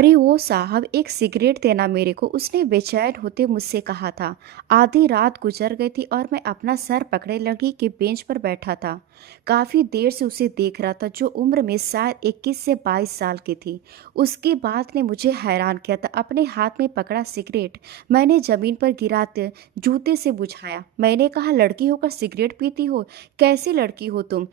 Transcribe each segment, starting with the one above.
अरे वो साहब, एक सिगरेट देना मेरे को, उसने बेचैन होते मुझसे कहा था। आधी रात गुजर गई थी और मैं अपना सर पकड़े लड़की के बेंच पर बैठा था। काफी देर से उसे देख रहा था, जो उम्र में शायद 21 से 22 साल की थी। उसकी बात ने मुझे हैरान किया था। अपने हाथ में पकड़ा सिगरेट मैंने जमीन पर गिराते जूते से बुझाया। मैंने कहा, लड़की होकर सिगरेट पीती हो? कैसी लड़की हो तुम?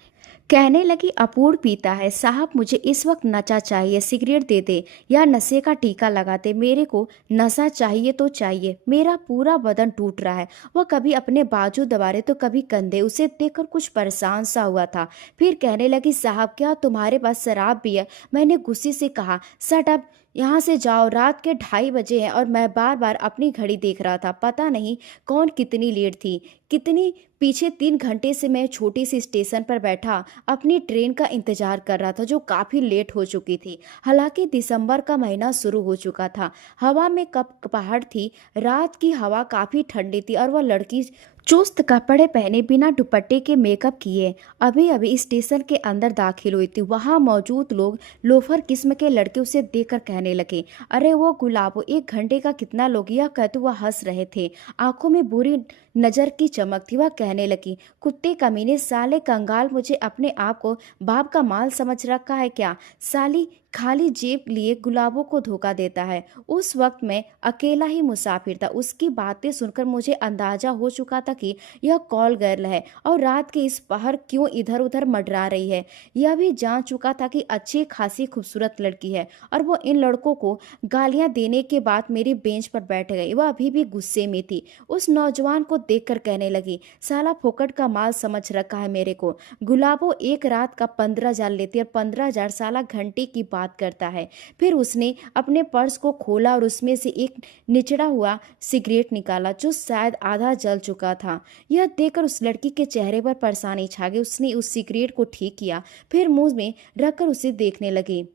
कहने लगी, अपूर्ण पीता है साहब, मुझे इस वक्त नशा चाहिए, सिगरेट दे दे या नशे का टीका लगा दे। मेरे को नशा चाहिए तो चाहिए। मेरा पूरा बदन टूट रहा है। वह कभी अपने बाजू दबारे तो कभी कंधे। उसे देखकर कुछ परेशान सा हुआ था। फिर कहने लगी, साहब क्या तुम्हारे पास शराब भी है? मैंने गुस्से से कहा, सट अप, यहाँ से जाओ। रात के 2:30 बजे हैं और मैं बार बार अपनी घड़ी देख रहा था। पता नहीं कौन कितनी लेट थी, कितनी पीछे। 3 घंटे से मैं छोटी सी स्टेशन पर बैठा अपनी ट्रेन का इंतजार कर रहा था, जो काफ़ी लेट हो चुकी थी। हालांकि दिसंबर का महीना शुरू हो चुका था। हवा में कपकपाहट थी। रात की हवा काफ़ी ठंडी थी और वह लड़की चुस्त कपड़े पहने बिना दुपट्टे के मेकअप किए अभी अभी स्टेशन के अंदर दाखिल हुई थी। वहां मौजूद लोग लोफर किस्म के लड़के उसे देखकर कहने लगे, अरे वो गुलाबो, 1 घंटे का कितना लोग? यह कहते वह हंस रहे थे। आंखों में बुरी नजर की चमक थी। वह कहने लगी, कुत्ते कमीने, साले कंगाल, मुझे अपने आप को बाप का माल समझ रखा है क्या? साली खाली जेब लिए गुलाबों को धोखा देता है। उस वक्त मैं अकेला ही मुसाफिर था। उसकी बातें सुनकर मुझे अंदाजा हो चुका था कि यह कॉल गर्ल है और रात के इस पहर क्यों इधर उधर मंडरा रही है। यह भी जान चुका था कि अच्छी खासी खूबसूरत लड़की है और वो इन लड़कों को गालियां देने के बाद मेरी बेंच पर बैठ गई। वह अभी भी गुस्से में थी। उस नौजवान को देखकर कहने लगी, साला फोकट का माल समझ रखा है मेरे को। गुलाबो एक रात का 15,000 लेती है और 15,000 साला घंटे की बात करता है। फिर उसने अपने पर्स को खोला और उसमें से एक निचड़ा हुआ सिगरेट निकाला, जो शायद आधा जल चुका था। यह देखकर उस लड़की के चेहरे पर परेशानी छा गई। उसने उस सिगरेट को ठीक किया, फिर मुंह में रखकर उसे देखने लगी।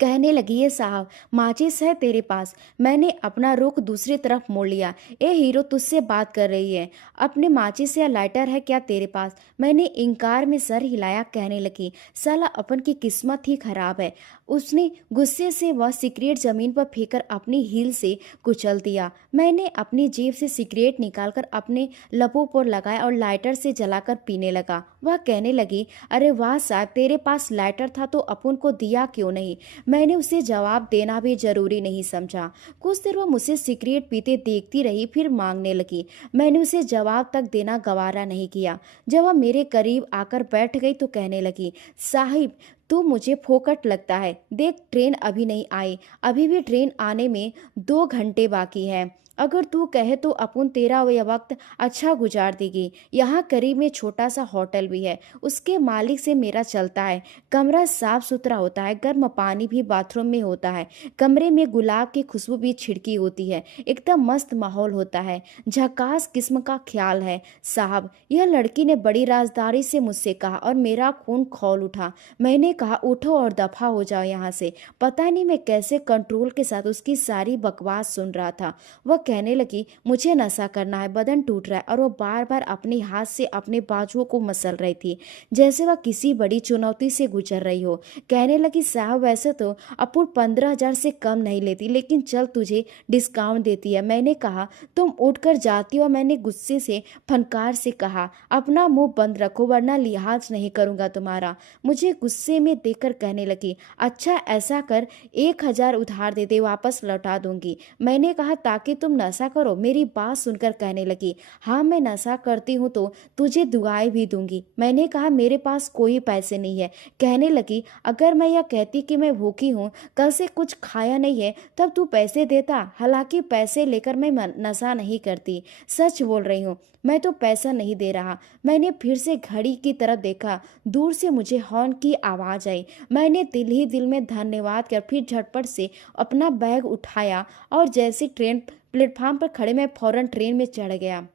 कहने लगी, ये साहब, माचिस है तेरे पास? मैंने अपना रुख दूसरी तरफ मोड़ लिया। ए हीरो, तुझसे बात कर रही है। अपने माचिस या लाइटर है क्या तेरे पास? मैंने इनकार में सर हिलाया। कहने लगी, साला अपन की किस्मत ही खराब है। उसने गुस्से से वह सिगरेट जमीन पर फेंककर अपनी हील से कुचल दिया। मैंने अपनी जेब से सिगरेट निकालकर अपने लबों पर लगाया और लाइटर से जलाकर पीने लगा। वह कहने लगी, अरे वाह साहब, तेरे पास लाइटर था तो अपन को दिया क्यों नहीं? मैंने उसे जवाब देना भी जरूरी नहीं समझा। कुछ देर वह मुझे सिगरेट पीते देखती रही, फिर मांगने लगी। मैंने उसे जवाब तक देना गवारा नहीं किया। जब वह मेरे करीब आकर बैठ गई तो कहने लगी, साहिब, तू मुझे फोकट लगता है। देख, ट्रेन अभी नहीं आई। अभी भी ट्रेन आने में 2 घंटे बाकी है। अगर तू कहे तो अपन तेरा यह वक्त अच्छा गुजार देगी। यहाँ करीब में छोटा सा होटल भी है, उसके मालिक से मेरा चलता है। कमरा साफ सुथरा होता है, गर्म पानी भी बाथरूम में होता है। कमरे में गुलाब की खुशबू भी छिड़की होती है। एकदम मस्त माहौल होता है। झकास किस्म का ख्याल है साहब। यह लड़की ने बड़ी राजदारी से मुझसे कहा और मेरा खून खौल उठा। मैंने कहा, उठो और दफा हो जाओ यहाँ से। पता नहीं मैं कैसे कंट्रोल के साथ उसकी सारी बकवास सुन रहा था। वह कहने लगी, मुझे नशा करना है, बदन टूट रहा है। और वह बार बार अपने हाथ से अपने बाजुओं को मसल रही थी, जैसे वह किसी बड़ी चुनौती से गुजर रही हो। कहने लगी, साहब वैसे तो अपूर्व 15,000 से कम नहीं लेती, लेकिन चल तुझे डिस्काउंट देती है। मैंने कहा, तुम उठकर जाती हो? मैंने गुस्से से फनकार से कहा, अपना मुंह बंद रखो वरना लिहाज नहीं करूंगा तुम्हारा। मुझे गुस्से में देखकर कहने लगी, अच्छा ऐसा कर, 1,000 उधार दे दे, वापस लौटा दूंगी। मैंने कहा, ताकि तुम नशा करो? मेरी बात सुनकर कहने लगी, हाँ मैं नशा करती हूँ तो तुझे दुआएं भी दूंगी। मैंने कहा, मेरे पास कोई पैसे नहीं है। कहने लगी, अगर मैं यह कहती कि मैं भूखी हूँ, कल से कुछ खाया नहीं है, तब तू पैसे देता? हालांकि पैसे लेकर मैं नशा नहीं करती, सच बोल रही हूँ। मैं तो पैसा नहीं दे रहा। मैंने फिर से घड़ी की तरफ देखा। दूर से मुझे हॉर्न की आवाज आई। मैंने दिल ही दिल में धन्यवाद किया, फिर झटपट से अपना बैग उठाया और जैसे ट्रेन प्लेटफार्म पर खड़े मैं फौरन ट्रेन में चढ़ गया।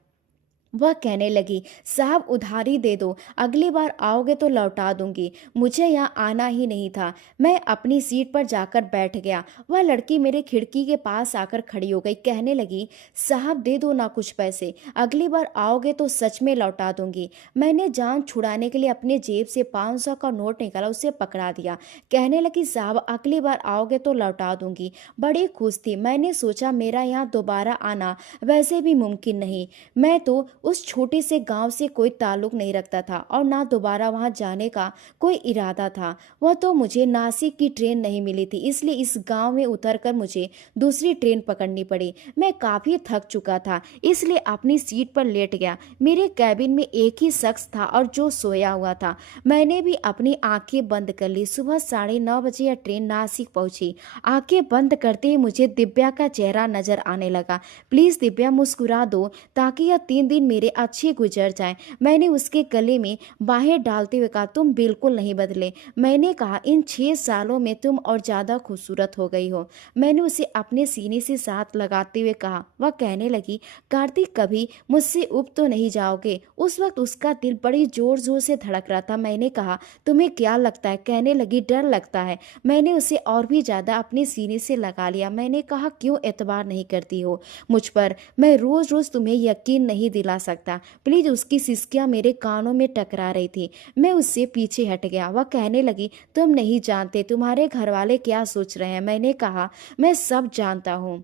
वह कहने लगी, साहब उधारी दे दो, अगली बार आओगे तो लौटा दूंगी। मुझे यहाँ आना ही नहीं था। मैं अपनी सीट पर जाकर बैठ गया। वह लड़की मेरे खिड़की के पास आकर खड़ी हो गई, कहने लगी, साहब दे दो ना कुछ पैसे, अगली बार आओगे तो सच में लौटा दूंगी। मैंने जान छुड़ाने के लिए अपने जेब से 500 का नोट निकाला, उसे पकड़ा दिया। कहने लगी, साहब अगली बार आओगे तो लौटा दूंगी। बड़ी खुश थी। मैंने सोचा मेरा यहाँ दोबारा आना वैसे भी मुमकिन नहीं। मैं तो उस छोटे से गांव से कोई ताल्लुक नहीं रखता था और ना दोबारा वहां जाने का कोई इरादा था। वह तो मुझे नासिक की ट्रेन नहीं मिली थी, इसलिए इस गांव में उतरकर मुझे दूसरी ट्रेन पकड़नी पड़ी। मैं काफ़ी थक चुका था, इसलिए अपनी सीट पर लेट गया। मेरे कैबिन में एक ही शख्स था और जो सोया हुआ था। मैंने भी अपनी आंखें बंद कर ली। सुबह 9:30 बजे यह ट्रेन नासिक पहुंची। आंखें बंद करते ही मुझे दिव्या का चेहरा नजर आने लगा। प्लीज़ दिव्या, मुस्कुरा दो ताकि यह 3 दिन मेरे अच्छे गुजर जाएं। मैंने उसके गले में बाहें डालते हुए कहा, तुम बिल्कुल नहीं बदले। मैंने कहा, इन 6 सालों में तुम और ज़्यादा खूबसूरत हो गई हो। मैंने उसे अपने सीने से साथ लगाते हुए कहा। वह कहने लगी, कार्तिक कभी मुझसे उब तो नहीं जाओगे? उस वक्त उसका दिल बड़ी जोर जोर से धड़क रहा था। मैंने कहा, तुम्हें क्या लगता है? कहने लगी, डर लगता है। मैंने उसे और भी ज़्यादा अपने सीने से लगा लिया। मैंने कहा, क्यों एतबार नहीं करती हो मुझ पर? मैं रोज़ रोज़ तुम्हें यकीन नहीं दिला सकता। प्लीज़। उसकी सिसकियाँ मेरे कानों में टकरा रही थी। मैं उससे पीछे हट गया। वह कहने लगी, तुम नहीं जानते तुम्हारे घर वाले क्या सोच रहे हैं। मैंने कहा, मैं सब जानता हूँ।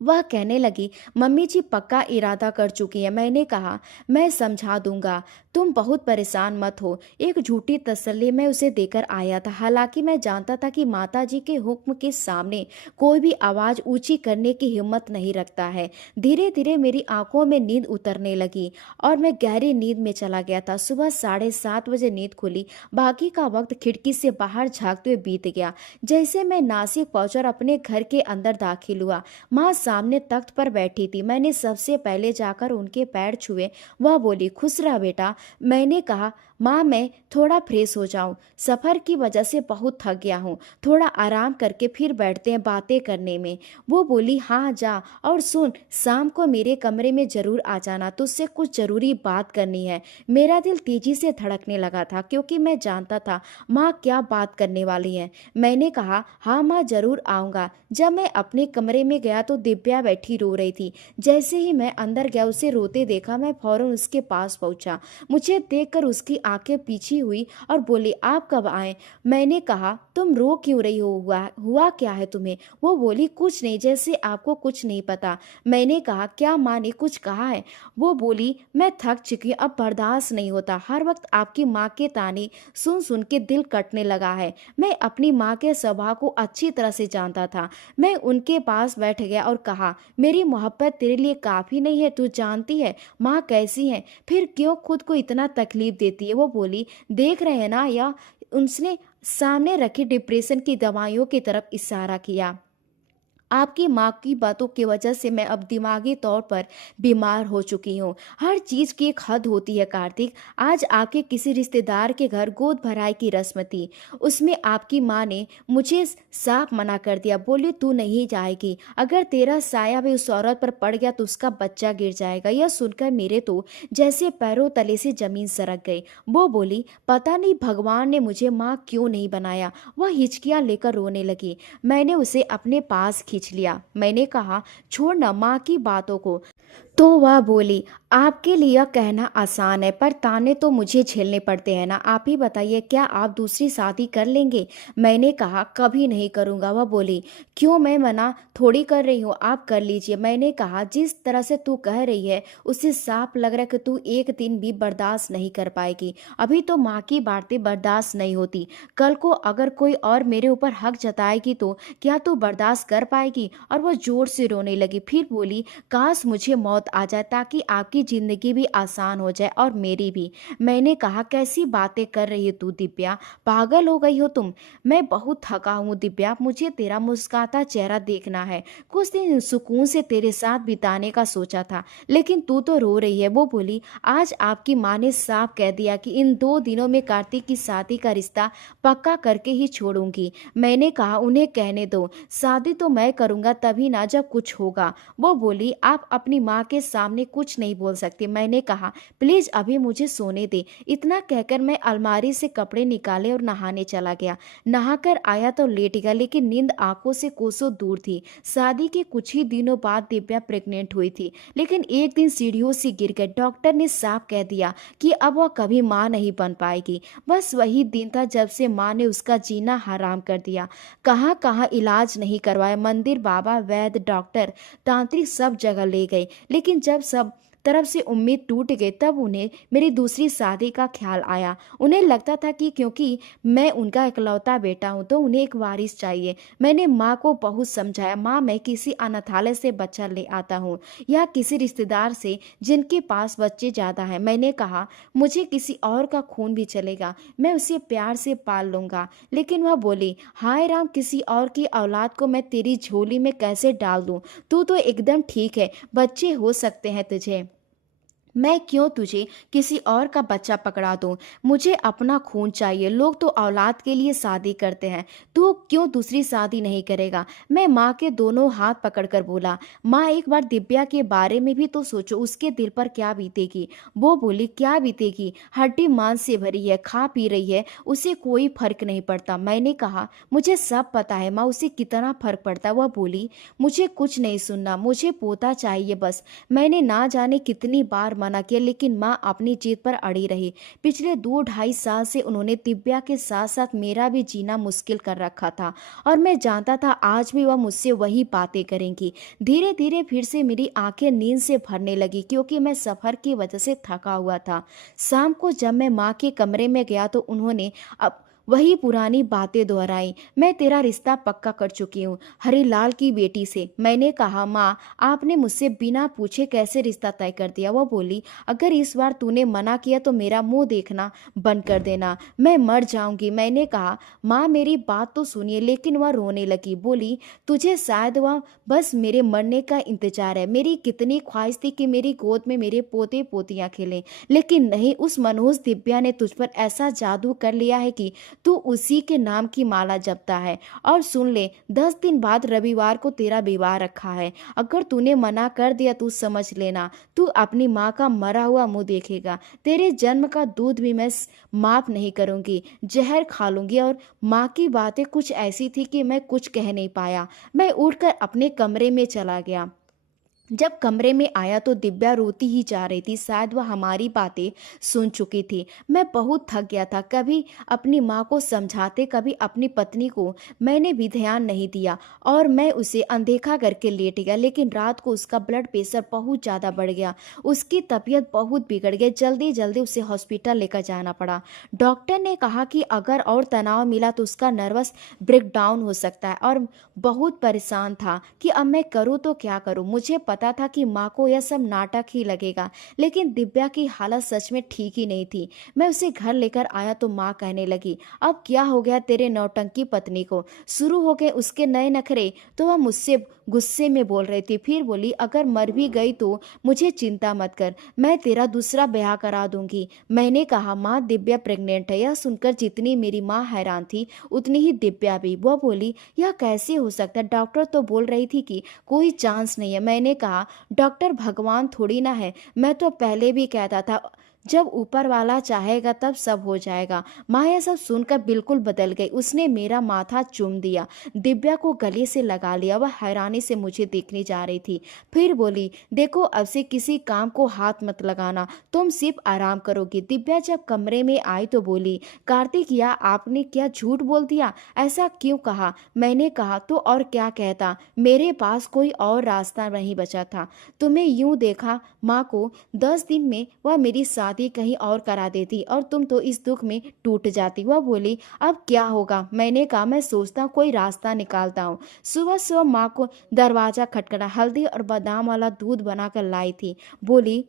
वह कहने लगी, मम्मी जी पक्का इरादा कर चुकी है। मैंने कहा, मैं समझा दूंगा, तुम बहुत परेशान मत हो। एक झूठी तसल्ली मैं उसे देकर आया था। हालांकि मैं जानता था कि माता जी के हुक्म के सामने कोई भी आवाज़ ऊंची करने की हिम्मत नहीं रखता है। धीरे धीरे मेरी आंखों में नींद उतरने लगी और मैं गहरी नींद में चला गया था। सुबह 7:30 बजे नींद खुली। बाकी का वक्त खिड़की से बाहर झांकते हुए बीत गया। जैसे मैं नासिक पहुंचा और अपने घर के अंदर दाखिल हुआ, माँ सामने तख्त पर बैठी थी। मैंने सबसे पहले जाकर उनके पैर छुए। वह बोली, खुश रह बेटा। मैंने कहा, माँ मैं थोड़ा फ्रेश हो जाऊं, सफ़र की वजह से बहुत थक गया हूँ, थोड़ा आराम करके फिर बैठते हैं बातें करने में। वो बोली, हाँ जा, और सुन, शाम को मेरे कमरे में ज़रूर आ जाना, तुझसे कुछ ज़रूरी बात करनी है। मेरा दिल तेजी से धड़कने लगा था क्योंकि मैं जानता था माँ क्या बात करने वाली है। मैंने कहा, हाँ माँ ज़रूर आऊँगा। जब मैं अपने कमरे में गया तो दिव्या बैठी रो रही थी। जैसे ही मैं अंदर गया उसे रोते देखा, मैं फौरन उसके पास पहुंचा। मुझे देखकर उसकी आंखें पीछी हुई और बोली, आप कब आए? मैंने कहा, तुम रो क्यों रही हो? हुआ क्या है तुम्हें? वो बोली, कुछ नहीं, जैसे आपको कुछ नहीं पता। मैंने कहा, क्या माँ ने कुछ कहा है? वो बोली, मैं थक चुकी हूँ, अब बर्दाश्त नहीं होता। हर वक्त आपकी माँ के ताने सुन सुन के दिल कटने लगा है। मैं अपनी माँ के स्वभाव को अच्छी तरह से जानता था। मैं उनके पास बैठ गया और कहा, मेरी मोहब्बत तेरे लिए काफ़ी नहीं है? तू जानती है माँ कैसी है, फिर क्यों खुद को इतना तकलीफ देती है? वो बोली, देख रहे हैं ना? या उसने सामने रखी डिप्रेशन की दवाइयों की तरफ इशारा किया। आपकी माँ की बातों की वजह से मैं अब दिमागी तौर पर बीमार हो चुकी हूँ। हर चीज़ की एक हद होती है कार्तिक। आज आपके किसी रिश्तेदार के घर गोद भराई की रस्म थी, उसमें आपकी माँ ने मुझे साफ मना कर दिया। बोली, तू नहीं जाएगी, अगर तेरा साया भी उस औरत पर पड़ गया तो उसका बच्चा गिर जाएगा। यह सुनकर मेरे तो जैसे पैरों तले से जमीन सरक गई। वो बोली, पता नहीं भगवान ने मुझे माँ क्यों नहीं बनाया। वह हिचकियाँ लेकर रोने लगी। मैंने उसे अपने पास खींच लिया। मैंने कहा, छोड़ ना माँ की बातों को। तो वह बोली, आपके लिए यह कहना आसान है पर ताने तो मुझे झेलने पड़ते हैं ना। आप ही बताइए, क्या आप दूसरी शादी कर लेंगे? मैंने कहा, कभी नहीं करूँगा। वह बोली, क्यों? मैं मना थोड़ी कर रही हूँ, आप कर लीजिए। मैंने कहा, जिस तरह से तू कह रही है उससे साफ लग रहा है कि तू एक दिन भी बर्दाश्त नहीं कर पाएगी। अभी तो माँ की बातें बर्दाश्त नहीं होती, कल को अगर कोई और मेरे ऊपर हक जताएगी तो क्या तू बर्दाश्त कर पाएगी? और वह जोर से रोने लगी। फिर बोली, काश मुझे मौत आ जाए ताकि आपकी ज़िंदगी भी आसान हो जाए और मेरी भी। मैंने कहा, कैसी बातें कर रही हो तू दिव्या, पागल हो गई हो तुम? मैं बहुत थका हूँ दिव्या, मुझे तेरा मुस्कुराता चेहरा देखना है। कुछ दिन सुकून से तेरे साथ बिताने का सोचा था, लेकिन तू तो रो रही है। वो बोली, आज आपकी माँ ने साफ कह दिया कि इन 2 दिनों में कार्तिक की शादी का रिश्ता पक्का करके ही छोड़ूंगी। मैंने कहा, उन्हें कहने दो, शादी तो मैं करूँगा तभी ना जब कुछ होगा। वो बोली, आप अपनी माँ के सामने कुछ नहीं बोल सकती। मैंने कहा, प्लीज अभी मुझे सोने दे। इतना कहकर मैं अलमारी से कपड़े निकाले और नहाने चला गया। नहाकर आया तो लेट गया, लेकिन नींद आंखों से कोसों दूर थी। शादी के कुछ ही दिनों बाद दिव्या प्रेग्नेंट हुई थी, लेकिन एक दिन सीढ़ियों से गिर गई। डॉक्टर ने साफ कह दिया कि अब वह कभी माँ नहीं बन पाएगी। बस वही दिन था जब से माँ ने उसका जीना हराम कर दिया। कहाँ कहाँ इलाज नहीं करवाया, मंदिर, बाबा, वैद्य, डॉक्टर, तांत्रिक सब जगह ले गए, लेकिन जब सब तरफ से उम्मीद टूट गई तब उन्हें मेरी दूसरी शादी का ख्याल आया। उन्हें लगता था कि क्योंकि मैं उनका इकलौता बेटा हूं तो उन्हें एक वारिस चाहिए। मैंने माँ को बहुत समझाया, माँ मैं किसी अनाथालय से बच्चा ले आता हूँ या किसी रिश्तेदार से जिनके पास बच्चे ज़्यादा हैं। मैंने कहा मुझे किसी और का खून भी चलेगा, मैं उसे प्यार से पाल लूँगा। लेकिन वह बोली, हाय राम, किसी और की औलाद को मैं तेरी झोली में कैसे डाल दूँ? तू तो एकदम ठीक है, बच्चे हो सकते हैं तुझे, मैं क्यों तुझे किसी और का बच्चा पकड़ा दूं? मुझे अपना खून चाहिए। लोग तो औलाद के लिए शादी करते हैं, तू क्यों दूसरी शादी नहीं करेगा? मैं माँ के दोनों हाथ पकड़कर बोला, माँ एक बार दिव्या के बारे में भी तो सोचो, उसके दिल पर क्या बीतेगी। वो बोली, क्या बीतेगी? हड्डी मांस से भरी है, खा पी रही है, उसे कोई फर्क नहीं पड़ता। मैंने कहा मुझे सब पता है माँ, उसे कितना फर्क पड़ता। वह बोली, मुझे कुछ नहीं सुनना, मुझे पोता चाहिए बस। मैंने ना जाने कितनी बार मना किया, लेकिन माँ अपनी जीत पर अड़ी रही। पिछले 2 ढाई साल से उन्होंने दिव्या के साथ साथ मेरा भी जीना मुश्किल कर रखा था, और मैं जानता था आज भी वह मुझसे वही बातें करेंगी। धीरे धीरे फिर से मेरी आंखें नींद से भरने लगी, क्योंकि मैं सफर की वजह से थका हुआ था। शाम को जब मैं माँ के कमरे में गया तो उन्होंने अब वही पुरानी बातें दोहराई। मैं तेरा रिश्ता पक्का कर चुकी हूँ, हरिलाल की बेटी से। मैंने कहा, माँ आपने मुझसे बिना पूछे कैसे रिश्ता तय कर दिया? वो बोली, अगर इस बार तूने मना किया तो मेरा मुंह देखना बंद कर देना, मैं मर जाऊंगी। मैंने कहा, माँ मेरी बात तो सुनिए। लेकिन वह रोने लगी, बोली, तुझे शायद वह बस मेरे मरने का इंतजार है। मेरी कितनी ख्वाहिश थी कि मेरी गोद में मेरे पोते पोतियां खेलें, लेकिन नहीं, उस मनहूस दिव्या ने तुझ पर ऐसा जादू कर लिया है कि तू उसी के नाम की माला जपता है। और सुन ले, 10 दिन बाद रविवार को तेरा विवाह रखा है। अगर तूने मना कर दिया तू समझ लेना, तू अपनी माँ का मरा हुआ मुंह देखेगा। तेरे जन्म का दूध भी मैं माफ नहीं करूंगी, जहर खा लूंगी। और माँ की बातें कुछ ऐसी थी कि मैं कुछ कह नहीं पाया। मैं उठकर अपने कमरे में चला गया। जब कमरे में आया तो दिव्या रोती ही जा रही थी, शायद वह हमारी बातें सुन चुकी थी। मैं बहुत थक गया था, कभी अपनी माँ को समझाते, कभी अपनी पत्नी को। मैंने भी ध्यान नहीं दिया और मैं उसे अनदेखा करके लेट गया। लेकिन रात को उसका ब्लड प्रेशर बहुत ज़्यादा बढ़ गया, उसकी तबीयत बहुत बिगड़ गई। जल्दी जल्दी उसे हॉस्पिटल लेकर जाना पड़ा। डॉक्टर ने कहा कि अगर और तनाव मिला तो उसका नर्वस ब्रेकडाउन हो सकता है। और बहुत परेशान था कि अब मैं करूँ तो क्या करूँ। मुझे पता था कि माँ को यह सब नाटक ही लगेगा, लेकिन दिव्या की हालत सच में ठीक ही नहीं थी। मैं उसे घर लेकर आया तो माँ कहने लगी, अब क्या हो गया तेरे नौटंकी पत्नी को? शुरू हो गए उसके नए नखरे। तो वह मुझसे गुस्से में बोल रही थी। फिर बोली, अगर मर भी गई तो मुझे चिंता मत कर, मैं तेरा दूसरा ब्याह करा दूंगी। मैंने कहा, माँ दिव्या प्रेग्नेंट है। यह सुनकर जितनी मेरी माँ हैरान थी उतनी ही दिव्या भी। वो बोली, यह कैसे हो सकता है? डॉक्टर तो बोल रही थी कि कोई चांस नहीं है। मैंने कहा, डॉक्टर भगवान थोड़ी ना है, मैं तो पहले भी कहता था, जब ऊपर वाला चाहेगा तब सब हो जाएगा। माँ यह सब सुनकर बिल्कुल बदल गई। उसने मेरा माथा चूम दिया, दिव्या को गले से लगा लिया। वह हैरानी से मुझे देखने जा रही थी। फिर बोली, देखो अब से किसी काम को हाथ मत लगाना, तुम सिर्फ आराम करोगी। दिव्या जब कमरे में आई तो बोली, कार्तिक या आपने क्या झूठ बोल दिया? ऐसा क्यों कहा? मैंने कहा, तो और क्या कहता, मेरे पास कोई और रास्ता नहीं बचा था। तुम्हें यूं देखा माँ को, 10 दिन में वह मेरी शादी कहीं और करा देती और तुम तो इस दुख में टूट जाती। वह बोली, अब क्या होगा? मैंने कहा, मैं सोचता हूँ कोई रास्ता निकालता हूँ। सुबह सुबह माँ को दरवाजा खटखटा, हल्दी और बादाम वाला दूध बनाकर लाई थी। बोली,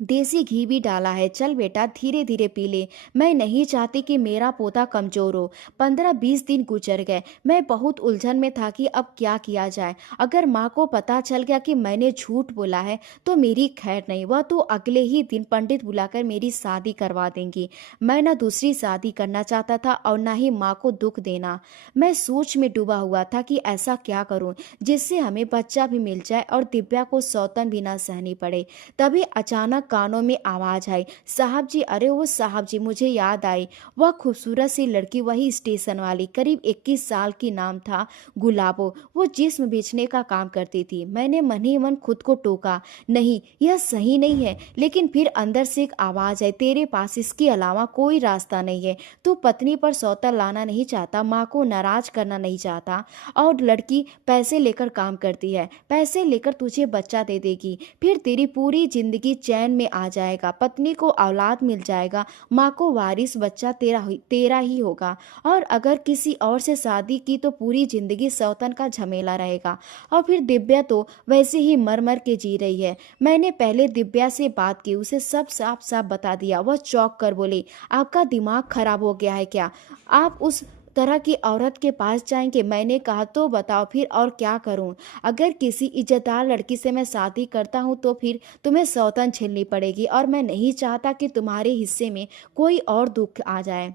देसी घी भी डाला है, चल बेटा धीरे धीरे पी ले। मैं नहीं चाहती कि मेरा पोता कमजोर हो। 15-20 दिन गुजर गए। मैं बहुत उलझन में था कि अब क्या किया जाए। अगर माँ को पता चल गया कि मैंने झूठ बोला है तो मेरी खैर नहीं। वह तो अगले ही दिन पंडित बुलाकर मेरी शादी करवा देंगी। मैं ना दूसरी शादी करना चाहता था और ना ही माँ को दुख देना। मैं सोच में डूबा हुआ था कि ऐसा क्या करूं जिससे हमें बच्चा भी मिल जाए और दिव्या को सौतन भी ना सहनी पड़े। तभी अचानक कानों में आवाज आई, साहब जी। अरे वो साहब जी, मुझे याद आई। वह खूबसूरत सी लड़की, वही स्टेशन वाली, करीब 21 साल की, नाम था गुलाबो। वो जिस्म बेचने का काम करती थी। मैंने मन ही मन खुद को टोका, नहीं यह सही नहीं है। लेकिन फिर अंदर से एक आवाज आई, तेरे पास इसके अलावा कोई रास्ता नहीं है। तू पत्नी पर सौता लाना नहीं चाहता, माँ को नाराज करना नहीं चाहता, और लड़की पैसे लेकर काम करती है, पैसे लेकर तुझे बच्चा दे देगी, फिर तेरी पूरी जिंदगी चैन में आ जाएगा। पत्नी को औलाद मिल जाएगा, माँ को वारिस, बच्चा तेरा ही होगा। और अगर किसी और से शादी की तो पूरी जिंदगी सौतन का झमेला रहेगा। और फिर दिव्या तो वैसे ही मर मर के जी रही है। मैंने पहले दिव्या से बात की, उसे सब साफ साफ बता दिया। वह चौंक कर बोली, आपका दिमाग खराब हो गया है क्या? आप उस तरह की औरत के पास जाएंगे? मैंने कहा, तो बताओ फिर और क्या करूं? अगर किसी इज्जतदार लड़की से मैं शादी करता हूं तो फिर तुम्हें सौतन झेलनी पड़ेगी, और मैं नहीं चाहता कि तुम्हारे हिस्से में कोई और दुख आ जाए।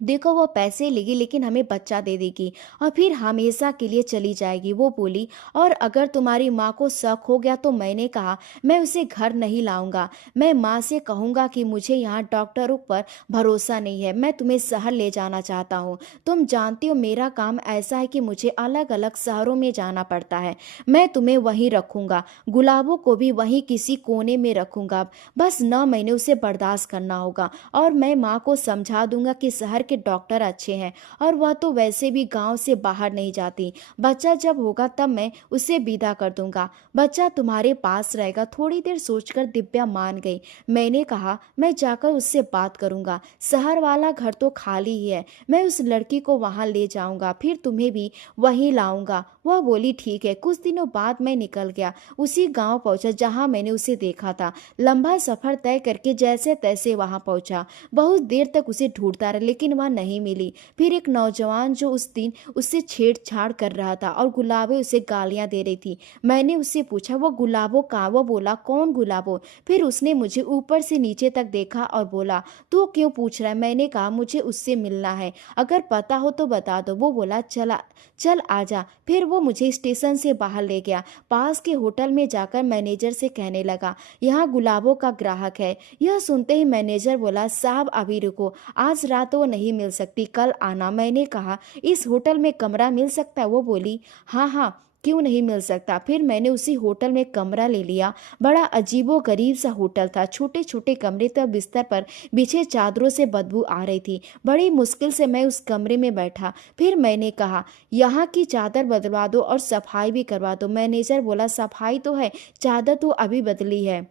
देखो, वो पैसे लेगी लेकिन हमें बच्चा दे देगी और फिर हमेशा के लिए चली जाएगी, वो बोली। और अगर तुम्हारी माँ को शक हो गया तो? मैंने कहा, मैं उसे घर नहीं लाऊंगा। मैं माँ से कहूँगा कि मुझे यहाँ डॉक्टरों पर भरोसा नहीं है, मैं तुम्हें शहर ले जाना चाहता हूँ। तुम जानती हो मेरा काम ऐसा है कि मुझे अलग अलग शहरों में जाना पड़ता है। मैं तुम्हें वहीं रखूँगा, गुलाबों को भी वहीं किसी कोने में रखूँगा। बस 9 महीने उसे बर्दाश्त करना होगा, और मैं माँ को समझा दूंगा कि शहर के डॉक्टर अच्छे हैं, और वह तो वैसे भी गांव से बाहर नहीं जाती। बच्चा जब होगा तब मैं उसे विदा कर दूंगा, बच्चा तुम्हारे पास रहेगा। थोड़ी देर सोचकर दिव्या मान गई। मैंने कहा, मैं जाकर उससे बात करूंगा, शहर वाला घर तो खाली ही है, मैं उस लड़की को वहां ले जाऊंगा, फिर तुम्हें भी वहीं लाऊंगा। वह बोली, ठीक है। कुछ दिनों बाद मैं निकल गया, उसी गांव पहुंचा जहां मैंने उसे देखा था। लंबा सफर तय करके जैसे तैसे वहां पहुंचा। बहुत देर तक उसे ढूंढता रहा लेकिन वह नहीं मिली। फिर एक नौजवान जो उस दिन उससे छेड़छाड़ कर रहा था और गुलाबो उसे गालियां दे रही थी। मैंने उससे पूछा, वो गुलाबो कहाँ? वो बोला, कौन गुलाबो? फिर उसने मुझे ऊपर से नीचे तक देखा और बोला, तू क्यों पूछ रहा है? मैंने कहा, मुझे उससे मिलना है, अगर पता हो तो बता दो। वो बोला, चल आजा। फिर वो मुझे स्टेशन से बाहर ले गया। पास के होटल में जाकर मैनेजर से कहने लगा, यहाँ गुलाबों का ग्राहक है। यह सुनते ही मैनेजर बोला, साहब अभी रुको, आज रात वो नहीं मिल सकती, कल आना। मैंने कहा, इस होटल में कमरा मिल सकता है? वो बोली, हाँ हाँ, क्यों नहीं मिल सकता। फिर मैंने उसी होटल में कमरा ले लिया। बड़ा अजीबो गरीब सा होटल था, छोटे छोटे कमरे थे, बिस्तर पर बिछे चादरों से बदबू आ रही थी। बड़ी मुश्किल से मैं उस कमरे में बैठा। फिर मैंने कहा, यहाँ की चादर बदलवा दो और सफाई भी करवा दो। मैनेजर बोला, सफाई तो है, चादर तो अभी बदली है,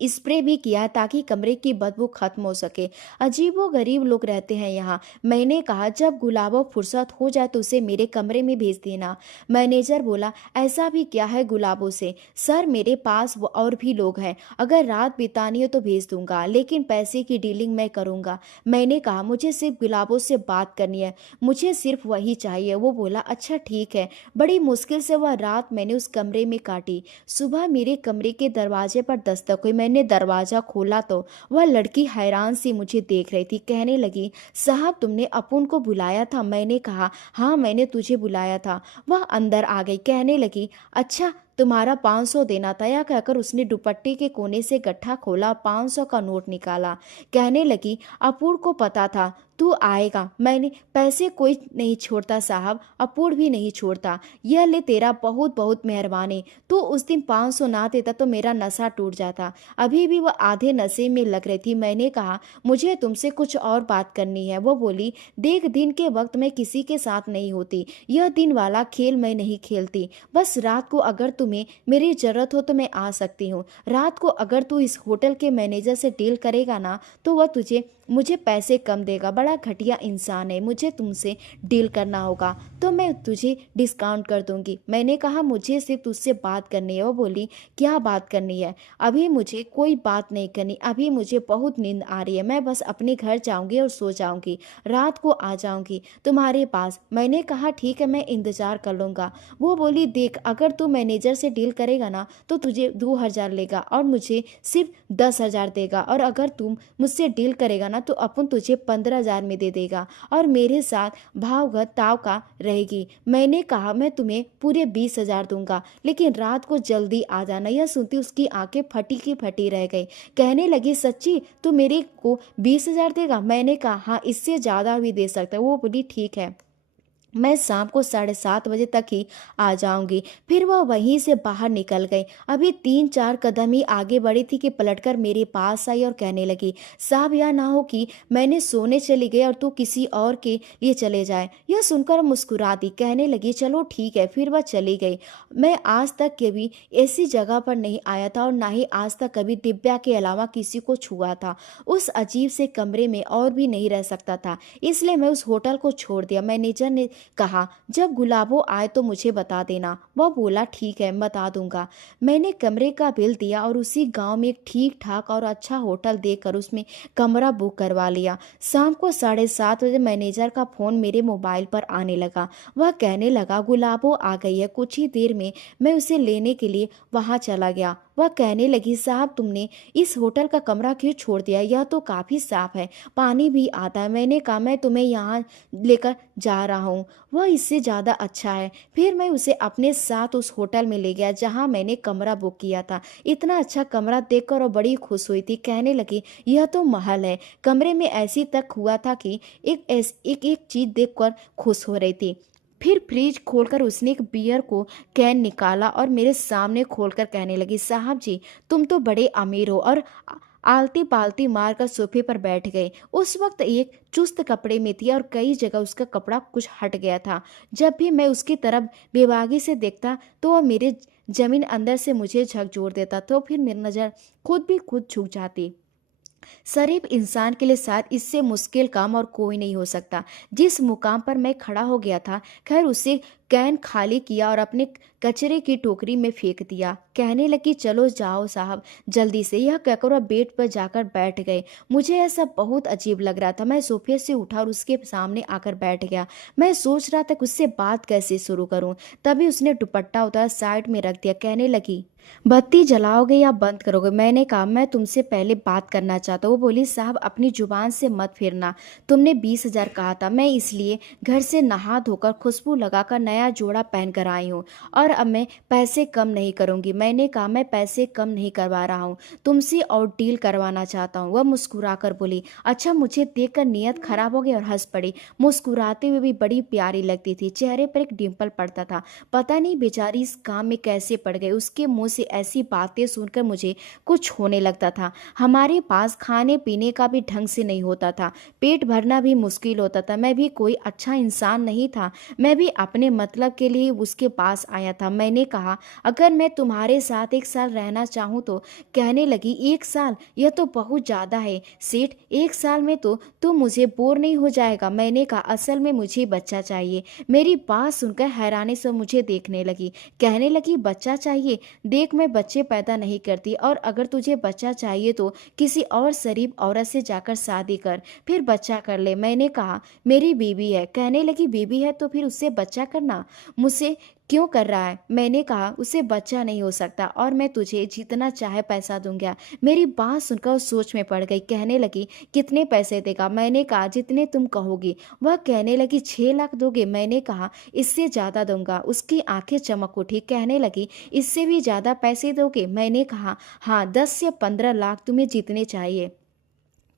स्प्रे भी किया ताकि कमरे की बदबू खत्म हो सके। अजीबो गरीब लोग रहते हैं यहाँ। मैंने कहा, जब गुलाबो फुर्सत हो जाए तो उसे मेरे कमरे में भेज देना। मैनेजर बोला, ऐसा भी क्या है गुलाबो से? सर, मेरे पास वो और भी लोग हैं, अगर रात बितानी हो तो भेज दूंगा, लेकिन पैसे की डीलिंग मैं करूंगा। मैंने कहा, मुझे सिर्फ गुलाबो से बात करनी है, मुझे सिर्फ वही चाहिए। वो बोला, अच्छा ठीक है। बड़ी मुश्किल से वह रात मैंने उस कमरे में काटी। सुबह मेरे कमरे के दरवाजे पर दस्तक हुई। मैंने दरवाजा खोला तो वह लड़की हैरान सी मुझे देख रही थी। कहने लगी, साहब तुमने अपुन को बुलाया था? मैंने कहा, हाँ मैंने तुझे बुलाया था। वह अंदर आ गई। कहने लगी, अच्छा तुम्हारा 500 देना था? या कहकर उसने दुपट्टे के कोने से गट्ठा खोला, 500 का नोट निकाला। कहने लगी, अपूर्ण को पता था तू आएगा, मैंने पैसे कोई नहीं छोड़ता साहब, अपूर्ण भी नहीं छोड़ता। यह ले तेरा बहुत बहुत मेहरबानी। तू उस दिन 500 ना देता तो मेरा नशा टूट जाता। अभी भी वह आधे नशे में लग रही थी। मैंने कहा, मुझे तुमसे कुछ और बात करनी है। वो बोली, देख दिन के वक्त मैं किसी के साथ नहीं होती, यह दिन वाला खेल मैं नहीं खेलती। बस रात को अगर तुम्हें मेरी ज़रूरत हो तो मैं आ सकती हूँ। रात को अगर तू इस होटल के मैनेजर से डील करेगा ना तो वह तुझे मुझे पैसे कम देगा। बड़ा घटिया इंसान है, मुझे तुमसे डील करना होगा तो मैं तुझे डिस्काउंट कर दूंगी। मैंने कहा मुझे सिर्फ तुझसे बात करनी है। वो बोली क्या बात करनी है? अभी मुझे कोई बात नहीं करनी, अभी मुझे बहुत नींद आ रही है, मैं बस अपने घर जाऊंगी और सो जाऊंगी, रात को आ जाऊंगी तुम्हारे पास। मैंने कहा ठीक है, मैं इंतजार कर लूंगा। वो बोली देख, अगर तू मैनेजर से डील करेगा ना तो तुझे 2,000 लेगा और मुझे सिर्फ 10,000 देगा, और अगर तुम मुझसे डील करेगा ना तो अपन तुझे 15,000 में दे देगा और मेरे साथ भावगत ताव का रहेगी। मैंने कहा मैं तुम्हें पूरे 20,000 दूंगा, लेकिन रात को जल्दी आ जाना। यह सुनती उसकी आंखें फटी की फटी रह गई। कहने लगी सच्ची तू मेरे को 20,000 देगा? मैंने कहा हाँ, इससे ज़्यादा भी दे सकता है। वो बोली ठीक है, मैं शाम को 7:30 बजे तक ही आ जाऊंगी। फिर वह वहीं से बाहर निकल गई। अभी 3-4 कदम ही आगे बढ़ी थी कि पलटकर मेरे पास आई और कहने लगी साहब, यह ना हो कि मैंने सोने चली गई और तू किसी और के लिए चले जाए। यह सुनकर मुस्कुरा दी, कहने लगी चलो ठीक है। फिर वह चली गई। मैं आज तक कभी ऐसी जगह पर नहीं आया था और ना ही आज तक कभी दिव्या के अलावा किसी को छुआ था। उस अजीब से कमरे में और भी नहीं रह सकता था, इसलिए मैं उस होटल को छोड़ दिया। मैनेजर ने कहा जब गुलाबो आए तो मुझे बता देना। वह बोला ठीक है, बता दूंगा। मैंने कमरे का बिल दिया और उसी गांव में एक ठीक ठाक और अच्छा होटल देखकर उसमें कमरा बुक करवा लिया। शाम को 7:30 बजे मैनेजर का फोन मेरे मोबाइल पर आने लगा। वह कहने लगा गुलाबो आ गई है। कुछ ही देर में मैं उसे लेने के लिए वहां चला गया। वह कहने लगी साहब, तुमने इस होटल का कमरा क्यों छोड़ दिया? यह तो काफी साफ है, पानी भी आता है। मैंने कहा मैं तुम्हें यहाँ लेकर जा रहा हूँ, वह इससे ज़्यादा अच्छा है। फिर मैं उसे अपने साथ उस होटल में ले गया जहाँ मैंने कमरा बुक किया था। इतना अच्छा कमरा देखकर वो बड़ी खुश हुई थी। कहने लगी यह तो महल है। कमरे में ऐसी तक हुआ था कि एक एक चीज़ देखकर खुश हो रही थी। फिर फ्रिज खोलकर उसने एक बियर को कैन निकाला और मेरे सामने खोलकर कहने लगी साहब जी, तुम तो बड़े अमीर हो, और आलती पालती मारकर सोफे पर बैठ गए। उस वक्त एक चुस्त कपड़े में थी और कई जगह उसका कपड़ा कुछ हट गया था। जब भी मैं उसकी तरफ बेबागी से देखता तो वह मेरे जमीन अंदर से मुझे झकझोर देता, तो फिर मेरी नज़र खुद भी खुद झुक जाती। शरीफ इंसान के लिए शायद इससे मुश्किल काम और कोई नहीं हो सकता। जिस मुकाम पर मैं खड़ा हो गया था, खैर उसे कैन खाली किया और अपने कचरे की टोकरी में फेंक दिया। कहने लगी चलो जाओ साहब जल्दी से। यह कहकर वह बेड पर जाकर बैठ गए। मुझे ऐसा बहुत अजीब लग रहा था। मैं सोफे से उठा और उसके सामने आकर बैठ गया। मैं सोच रहा था कि उससे बात कैसे शुरू करूं, तभी उसने दुपट्टा उतार साइड में रख दिया। कहने लगी बत्ती जलाओगे या बंद करोगे? मैंने कहा मैं तुमसे पहले बात करना चाहता हूँ। वो बोली साहब अपनी जुबान से मत फिरना, तुमने 20,000 कहा था, मैं इसलिए घर से नहा धोकर खुशबू लगाकर नया जोड़ा पहन कर आई हूँ और अब मैं पैसे कम नहीं करूँगी। मैंने कहा मैं पैसे कम नहीं करवा रहा हूँ, तुमसे और डील करवाना चाहता हूँ। वह मुस्कुरा कर बोली अच्छा। मुझे देखकर नीयत खराब हो गई और हंस पड़ी। मुस्कुराते हुए भी बड़ी प्यारी लगती थी, चेहरे पर एक डिम्पल पड़ता था। पता नहीं बेचारी इस काम में कैसे पड़ गई। उसके मुंह से ऐसी बातें सुनकर मुझे कुछ होने लगता था। हमारे पास खाने पीने का भी ढंग से नहीं होता था, पेट भरना भी मुश्किल होता था। मैं भी कोई अच्छा इंसान नहीं था, मैं भी अपने मतलब के लिए उसके पास आया था। मैंने कहा अगर मैं तुम्हारे साथ 1 साल रहना चाहूँ तो? कहने लगी 1 साल? यह तो बहुत ज़्यादा है सेठ, 1 साल में तो मुझे बोर नहीं हो जाएगा? मैंने कहा असल में मुझे बच्चा चाहिए। मेरी बात सुनकर हैरानी से मुझे देखने लगी। कहने लगी बच्चा चाहिए? देख मैं बच्चे पैदा नहीं करती, और अगर तुझे बच्चा चाहिए तो किसी और शरीफ औरत से जाकर शादी कर, फिर बच्चा कर ले। मैंने कहा मेरी बीवी है। कहने लगी बीवी है तो फिर उससे बच्चा करना मुझसे क्यों कर रहा है? मैंने कहा उससे बच्चा नहीं हो सकता और मैं तुझे जितना चाहे पैसा दूंगा। मेरी बात सुनकर वो सोच में पड़ गई। कहने लगी कितने पैसे देगा? मैंने कहा जितने तुम कहोगी। वह कहने लगी 6 लाख दोगे? मैंने कहा इससे ज़्यादा दूंगा। उसकी आंखें चमक उठी। कहने लगी इससे भी ज़्यादा पैसे दोगे? मैंने कहा हाँ, 10 या 15 लाख, तुम्हें जितने चाहिए।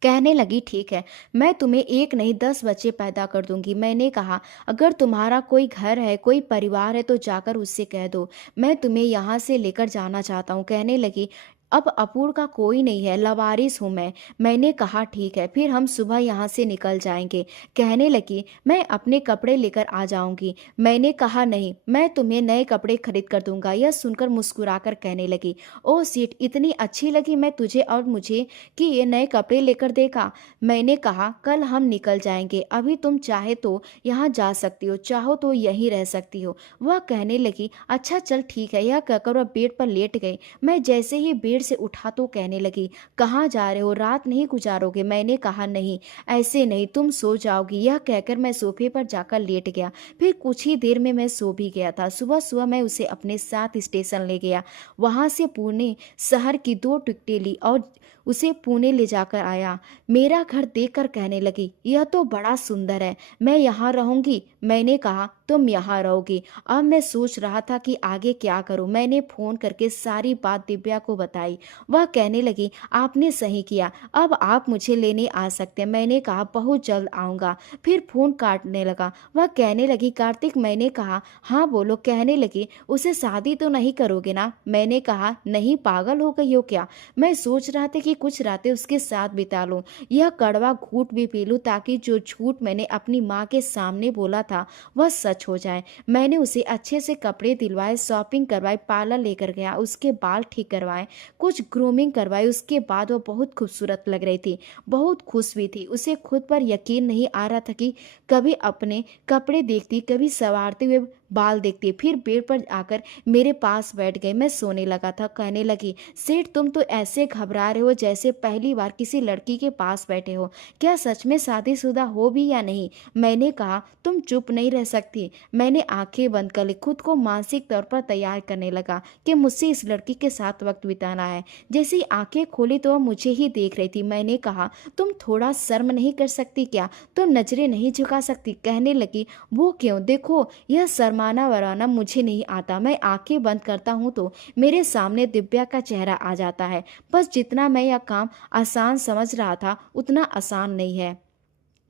कहने लगी ठीक है, मैं तुम्हें एक नहीं 10 बच्चे पैदा कर दूंगी। मैंने कहा अगर तुम्हारा कोई घर है, कोई परिवार है तो जाकर उससे कह दो, मैं तुम्हें यहाँ से लेकर जाना चाहता हूँ। कहने लगी अब अपूर्ण का कोई नहीं है, लवारिस हूँ मैं। मैंने कहा ठीक है, फिर हम सुबह यहाँ से निकल जाएंगे। कहने लगी मैं अपने कपड़े लेकर आ जाऊंगी। मैंने कहा नहीं, मैं तुम्हें नए कपड़े खरीद कर दूंगा। यह सुनकर मुस्कुराकर कहने लगी, ओ सीट, इतनी अच्छी लगी मैं तुझे और मुझे कि ये नए कपड़े लेकर देगा। मैंने कहा कल हम निकल जाएंगे, अभी तुम चाहे तो यहाँ जा सकती हो, चाहो तो यहीं रह सकती हो। वह कहने लगी अच्छा चल ठीक है। यह कहकर वह बेड पर लेट गई। मैं जैसे ही बेड से उठा तो कहने लगी कहाँ जा रहे हो, रात नहीं गुजारोगे? मैंने कहा नहीं, ऐसे नहीं, तुम सो जाओगी। यह कहकर मैं सोफे पर जाकर लेट गया। फिर कुछ ही देर में मैं सो भी गया था। सुबह सुबह मैं उसे अपने साथ स्टेशन ले गया। वहां से पुणे शहर की 2 टिकटें ली और उसे पुणे ले जाकर आया। मेरा घर देखकर कहने लगी यह तो बड़ा सुंदर है, मैं यहाँ रहूंगी। मैंने कहा तुम यहाँ रहोगी। अब मैं सोच रहा था कि आगे क्या करूं। मैंने फोन करके सारी बात दिव्या को बताई। वह कहने लगी आपने सही किया, अब आप मुझे लेने आ सकते हैं। मैंने कहा बहुत जल्द आऊँगा। फिर फोन काटने लगा। वह कहने लगी कार्तिक। मैंने कहा हाँ बोलो। कहने लगी उसे शादी तो नहीं करोगे ना? मैंने कहा नहीं, पागल हो गई हो क्या? मैं सोच रहा था कि कुछ रातें उसके साथ बिता लूं, यह कड़वा घूंट भी पी लूं, ताकि जो झूठ मैंने अपनी माँ के सामने बोला था वह सच हो जाए। मैंने उसे अच्छे से कपड़े दिलवाए, शॉपिंग करवाई, पार्लर लेकर गया, उसके बाल ठीक करवाए, कुछ ग्रूमिंग करवाई। उसके बाद वह बहुत खूबसूरत लग रही थी, बहुत खुश भी थी। उसे खुद पर यकीन नहीं आ रहा था कि कभी अपने कपड़े देखती, कभी संवारते हुए बाल देखती। फिर बेड पर आकर मेरे पास बैठ गई। मैं सोने लगा था। कहने लगी सेठ तुम तो ऐसे घबरा रहे हो जैसे पहली बार किसी लड़की के पास बैठे हो। क्या सच में शादीशुदा हो भी या नहीं? मैंने कहा तुम चुप नहीं रह सकती। मैंने आंखें बंद कर ली, खुद को मानसिक तौर पर तैयार करने लगा कि मुझसे इस लड़की के साथ वक्त बिताना है। जैसे ही आंखें खोली तो वह मुझे ही देख रही थी। मैंने कहा तुम थोड़ा शर्म नहीं कर सकती क्या? तुम नजरें नहीं झुका सकती? कहने लगी वो क्यों? देखो यह शर्माना वराना मुझे नहीं आता। मैं आंखें बंद करता हूँ तो मेरे सामने दिव्या का चेहरा आ जाता है। बस जितना मैं यह काम आसान समझ रहा था उतना आसान नहीं है।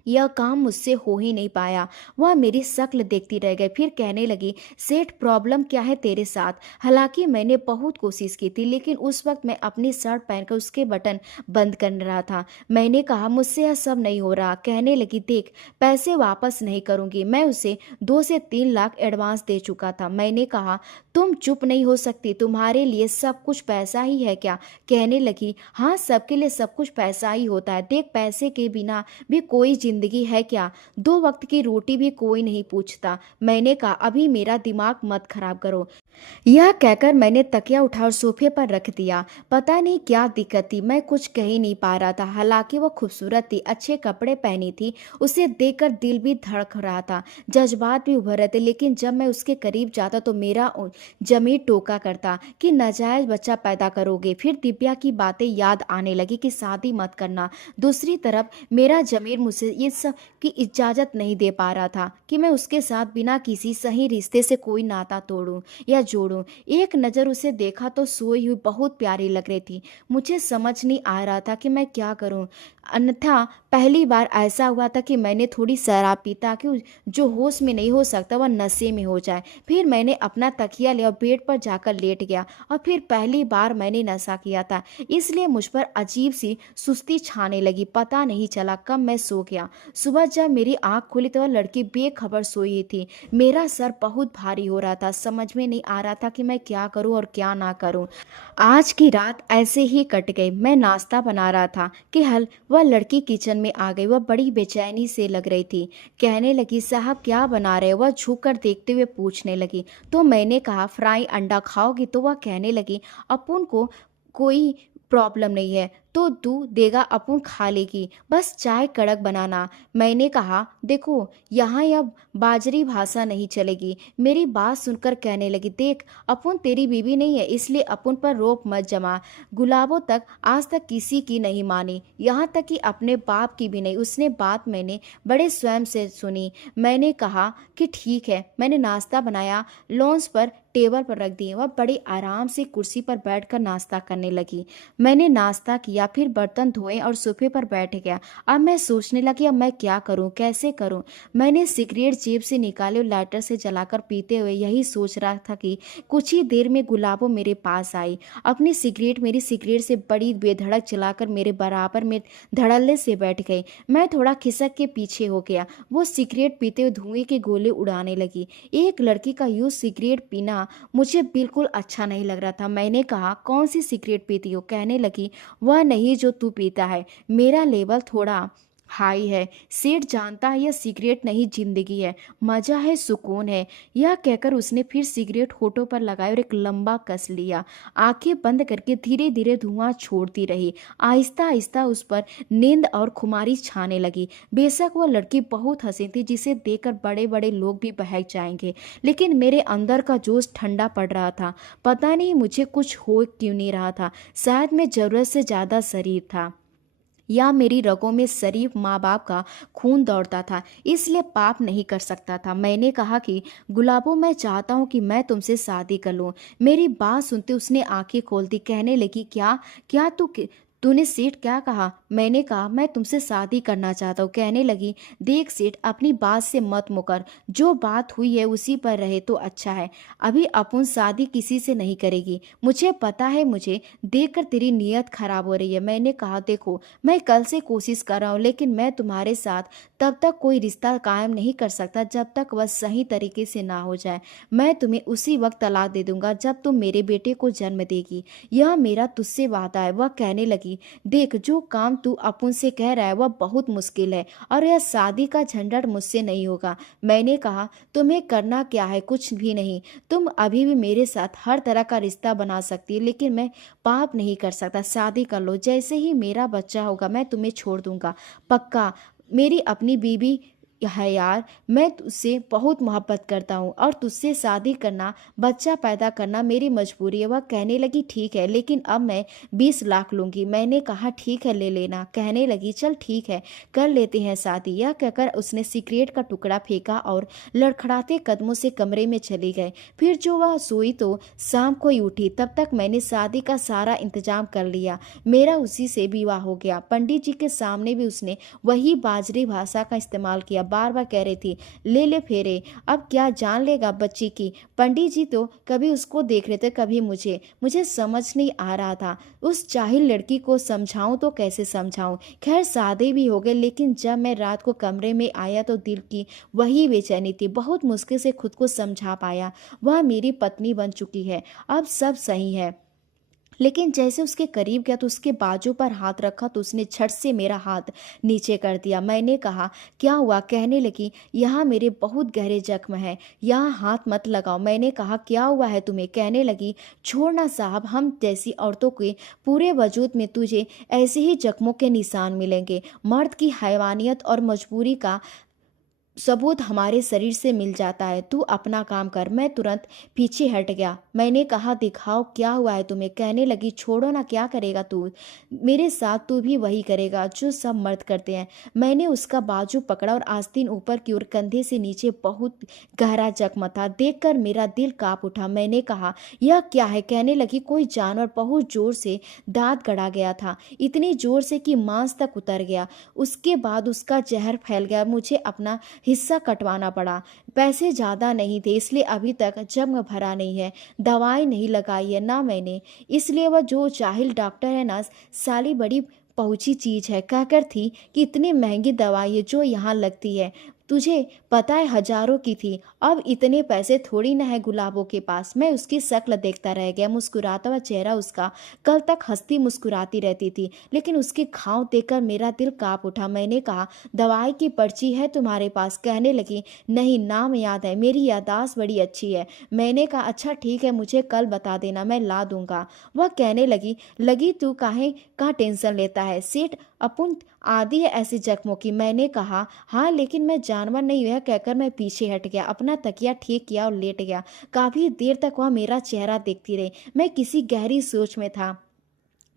यह काम मुझसे हो ही नहीं पाया। वह मेरी शक्ल देखती रह गई। फिर कहने लगी सेठ प्रॉब्लम क्या है तेरे साथ? हालांकि मैंने बहुत कोशिश की थी, लेकिन उस वक्त मैं अपनी शर्ट पहनकर उसके बटन बंद कर रहा था। मैंने कहा मुझसे यह सब नहीं हो रहा। कहने लगी देख, पैसे वापस नहीं करूंगी। मैं उसे 2 से 3 लाख एडवांस दे चुका था। मैंने कहा तुम चुप नहीं हो सकती, तुम्हारे लिए सब कुछ पैसा ही है क्या? कहने लगी हाँ, सबके लिए सब कुछ पैसा ही होता है। देख पैसे के बिना भी कोई जिंदगी है क्या? 2 वक्त की रोटी भी कोई नहीं पूछता। मैंने कहा अभी मेरा दिमाग मत खराब करो। यह कहकर मैंने तकिया उठा और सोफे पर रख दिया। पता नहीं क्या दिक्कत थी, मैं कुछ कह ही नहीं पा रहा था। हालांकि वह खूबसूरत थी, अच्छे कपड़े पहनी थी, उसे देखकर दिल भी धड़क रहा था, जज्बात भी उभर रहे थे। लेकिन जब मैं उसके करीब जाता तो मेरा जमीर टोका करता कि नाजायज बच्चा पैदा करोगे। फिर दिव्या की बातें याद आने लगी कि शादी मत करना। दूसरी तरफ मेरा जमीर मुझसे ये सब की इजाजत नहीं दे पा रहा था कि मैं उसके साथ बिना किसी सही रिश्ते से कोई नाता तोड़ूं या जोड़ूं। एक नज़र उसे देखा तो सोई हुई बहुत प्यारी लग रही थी। मुझे समझ नहीं आ रहा था कि मैं क्या करूं। अन्यथा पहली बार ऐसा हुआ था कि मैंने थोड़ी शराब पी, ताकि जो होश में नहीं हो सकता वह नशे में हो जाए। फिर मैंने अपना तकिया लिया और बेड पर जाकर लेट गया। और फिर पहली बार मैंने नशा किया था, इसलिए मुझ पर अजीब सी सुस्ती छाने लगी। पता नहीं चला कब मैं सो गया। सुबह जब मेरी आंख खुली तो वह लड़की बेखबर सोई थी। मेरा सर बहुत भारी हो रहा था, समझ में नहीं आ रहा था कि मैं क्या करूं और क्या ना करूं। आज की रात ऐसे ही कट गई। मैं नाश्ता बना रहा था कि हल वह लड़की किचन में आ गई। वह बड़ी बेचैनी से लग रही थी। कहने लगी साहब क्या बना रहे हो? वह झुक कर देखते हुए पूछने लगी। तो मैंने कहा फ्राई अंडा खाओगी? तो वह कहने लगी अपुन को कोई प्रॉब्लम नहीं है तो दूध देगा, अपुन खा लेगी, बस चाय कड़क बनाना। मैंने कहा देखो यहाँ यह बाजरी भाषा नहीं चलेगी। मेरी बात सुनकर कहने लगी देख अपुन तेरी बीवी नहीं है, इसलिए अपुन पर रोप मत जमा। गुलाबों तक आज तक किसी की नहीं मानी, यहाँ तक कि अपने बाप की भी नहीं। उसने बात मैंने बड़े स्वयं से सुनी। मैंने कहा कि ठीक है। मैंने नाश्ता बनाया, लॉन्च पर टेबल पर रख दिए। वह बड़ी आराम से कुर्सी पर बैठकर नाश्ता करने लगी। मैंने नाश्ता किया, किया, फिर बर्तन धोए और सोफे पर बैठ गया। अब मैं सोचने लगी, अब मैं क्या करूं, कैसे करूं। मैंने सिगरेट जेब से निकाले और लाइटर से जलाकर पीते हुए यही सोच रहा था कि कुछ ही देर में गुलाबो मेरे पास आई। अपनी सिगरेट मेरी सिगरेट से बड़ी बेधड़क चलाकर मेरे बराबर में धड़ल्ले से बैठ गई। मैं थोड़ा खिसक के पीछे हो गया। वो सिगरेट पीते हुए धुएं के गोले उड़ाने लगी। एक लड़की का यूं सिगरेट पीना मुझे बिल्कुल अच्छा नहीं लग रहा था। मैंने कहा, कौन सी सिगरेट पीती हो? कहने लगी, वह नहीं जो तू पीता है। मेरा लेवल थोड़ा हाई है। सेठ जानता है यह सिगरेट नहीं जिंदगी है, मजा है, सुकून है। यह कहकर उसने फिर सिगरेट होठों पर लगाई और एक लंबा कस लिया। आंखें बंद करके धीरे धीरे धुआं छोड़ती रही। आहिस्ता आहिस्ता उस पर नींद और खुमारी छाने लगी। बेशक वह लड़की बहुत हंसी थी, जिसे देखकर बड़े बड़े लोग भी बहक जाएंगे, लेकिन मेरे अंदर का जोश ठंडा पड़ रहा था। पता नहीं मुझे कुछ हो क्यों नहीं रहा था। शायद मैं जरूरत से ज्यादा शरीफ था, या मेरी रगों में शरीफ माँ बाप का खून दौड़ता था, इसलिए पाप नहीं कर सकता था। मैंने कहा कि गुलाबो, मैं चाहता हूँ कि मैं तुमसे शादी कर लूँ। मेरी बात सुनते उसने आंखें खोल दी। कहने लगी, क्या क्या तूने सेठ क्या कहा? मैंने कहा, मैं तुमसे शादी करना चाहता हूँ। कहने लगी, देख सेठ, अपनी बात से मत मुकर। जो बात हुई है उसी पर रहे तो अच्छा है। अभी अपन शादी किसी से नहीं करेगी, मुझे पता है। मुझे देखकर तेरी नीयत खराब हो रही है। मैंने कहा, देखो, मैं कल से कोशिश कर रहा हूँ, लेकिन मैं तुम्हारे साथ तब तक कोई रिश्ता कायम नहीं कर सकता जब तक वह सही तरीके से ना हो जाए। मैं तुम्हें उसी वक्त तलाक दे दूंगा जब तुम मेरे बेटे को जन्म देगी। यह मेरा तुझसे वादा है। वह कहने लगी, देख, जो काम तू अपुन से कह रहा है वह बहुत मुश्किल है, और यह शादी का झंझट मुझसे नहीं होगा। मैंने कहा, तुम्हें करना क्या है? कुछ भी नहीं। तुम अभी भी मेरे साथ हर तरह का रिश्ता बना सकती है, लेकिन मैं पाप नहीं कर सकता। शादी कर लो, जैसे ही मेरा बच्चा होगा मैं तुम्हें छोड़ दूंगा, पक्का। मेरी अपनी बीबी है यार, मैं तुझसे बहुत मोहब्बत करता हूँ, और तुझसे शादी करना, बच्चा पैदा करना मेरी मजबूरी है। वह कहने लगी, ठीक है, लेकिन अब मैं 20 लाख लूंगी। मैंने कहा, ठीक है, ले लेना। कहने लगी, चल ठीक है, कर लेते हैं शादी। यह कहकर उसने सिगरेट का टुकड़ा फेंका और लड़खड़ाते कदमों से कमरे में चली गई। फिर जो वह सोई तो शाम को ही उठी। तब तक मैंने शादी का सारा इंतजाम कर लिया। मेरा उसी से विवाह हो गया। पंडित जी के सामने भी उसने वही बाजरी भाषा का इस्तेमाल किया। बार बार कह रही थी, ले ले फेरे, अब क्या जान लेगा बच्ची की। पंडित जी तो कभी उसको देख रहे थे, कभी मुझे। मुझे समझ नहीं आ रहा था उस जाहिल लड़की को समझाऊं तो कैसे समझाऊं। खैर शादी भी हो गई, लेकिन जब मैं रात को कमरे में आया तो दिल की वही बेचैनी थी। बहुत मुश्किल से खुद को समझा पाया। वह मेरी पत्नी बन चुकी है, अब सब सही है। लेकिन जैसे उसके करीब गया तो उसके बाजू पर हाथ रखा तो उसने झट से मेरा हाथ नीचे कर दिया। मैंने कहा, क्या हुआ? कहने लगी, यहाँ मेरे बहुत गहरे जख्म हैं, यहाँ हाथ मत लगाओ। मैंने कहा, क्या हुआ है तुम्हें? कहने लगी, छोड़ना साहब, हम जैसी औरतों के पूरे वजूद में तुझे ऐसे ही जख्मों के निशान मिलेंगे। मर्द की हैवानियत और मजबूरी का सबूत हमारे शरीर से मिल जाता है। तू अपना काम कर। मैं तुरंत पीछे हट गया। मैंने कहा, दिखाओ क्या हुआ है तुम्हें। कहने लगी, छोड़ो ना, क्या करेगा तू? मेरे साथ तू भी वही करेगा जो सब मर्द करते हैं। मैंने उसका बाजू पकड़ा और आस्तीन ऊपर की ओर, कंधे से नीचे बहुत गहरा जख्म था। देखकर मेरा दिल कांप उठा। मैंने कहा, यह क्या है? कहने लगी, कोई जानवर बहुत जोर से दांत गड़ा गया था, इतनी जोर से कि मांस तक उतर गया। उसके बाद उसका जहर फैल गया। मुझे अपना हिस्सा कटवाना पड़ा। पैसे ज़्यादा नहीं थे, इसलिए अभी तक जख्म भरा नहीं है, दवाई नहीं लगाई है ना मैंने। इसलिए वह जो जाहिल डॉक्टर है ना, साली बड़ी पहुंची चीज है, कहकर थी कि इतनी महंगी दवाई है जो यहाँ लगती है, तुझे पता है हजारों की थी। अब इतने पैसे थोड़ी ना है गुलाबों के पास। मैं उसकी शक्ल देखता रह गया। मुस्कुराता हुआ चेहरा उसका, कल तक हंसती मुस्कुराती रहती थी, लेकिन उसके घाव देखकर मेरा दिल कांप उठा। मैंने कहा, दवाई की पर्ची है तुम्हारे पास? कहने लगी, नहीं, नाम याद है, मेरी याददाश्त बड़ी अच्छी है। मैंने कहा, अच्छा ठीक है, मुझे कल बता देना, मैं ला दूंगा। वह कहने लगी तू काहे का टेंशन लेता है, सेठ अपुन आदि है ऐसे जख्मों की। मैंने कहा, हाँ, लेकिन मैं जानवर नहीं हुआ। कहकर मैं पीछे हट गया, अपना तकिया ठीक किया और लेट गया। काफी देर तक वह मेरा चेहरा देखती रही। मैं किसी गहरी सोच में था।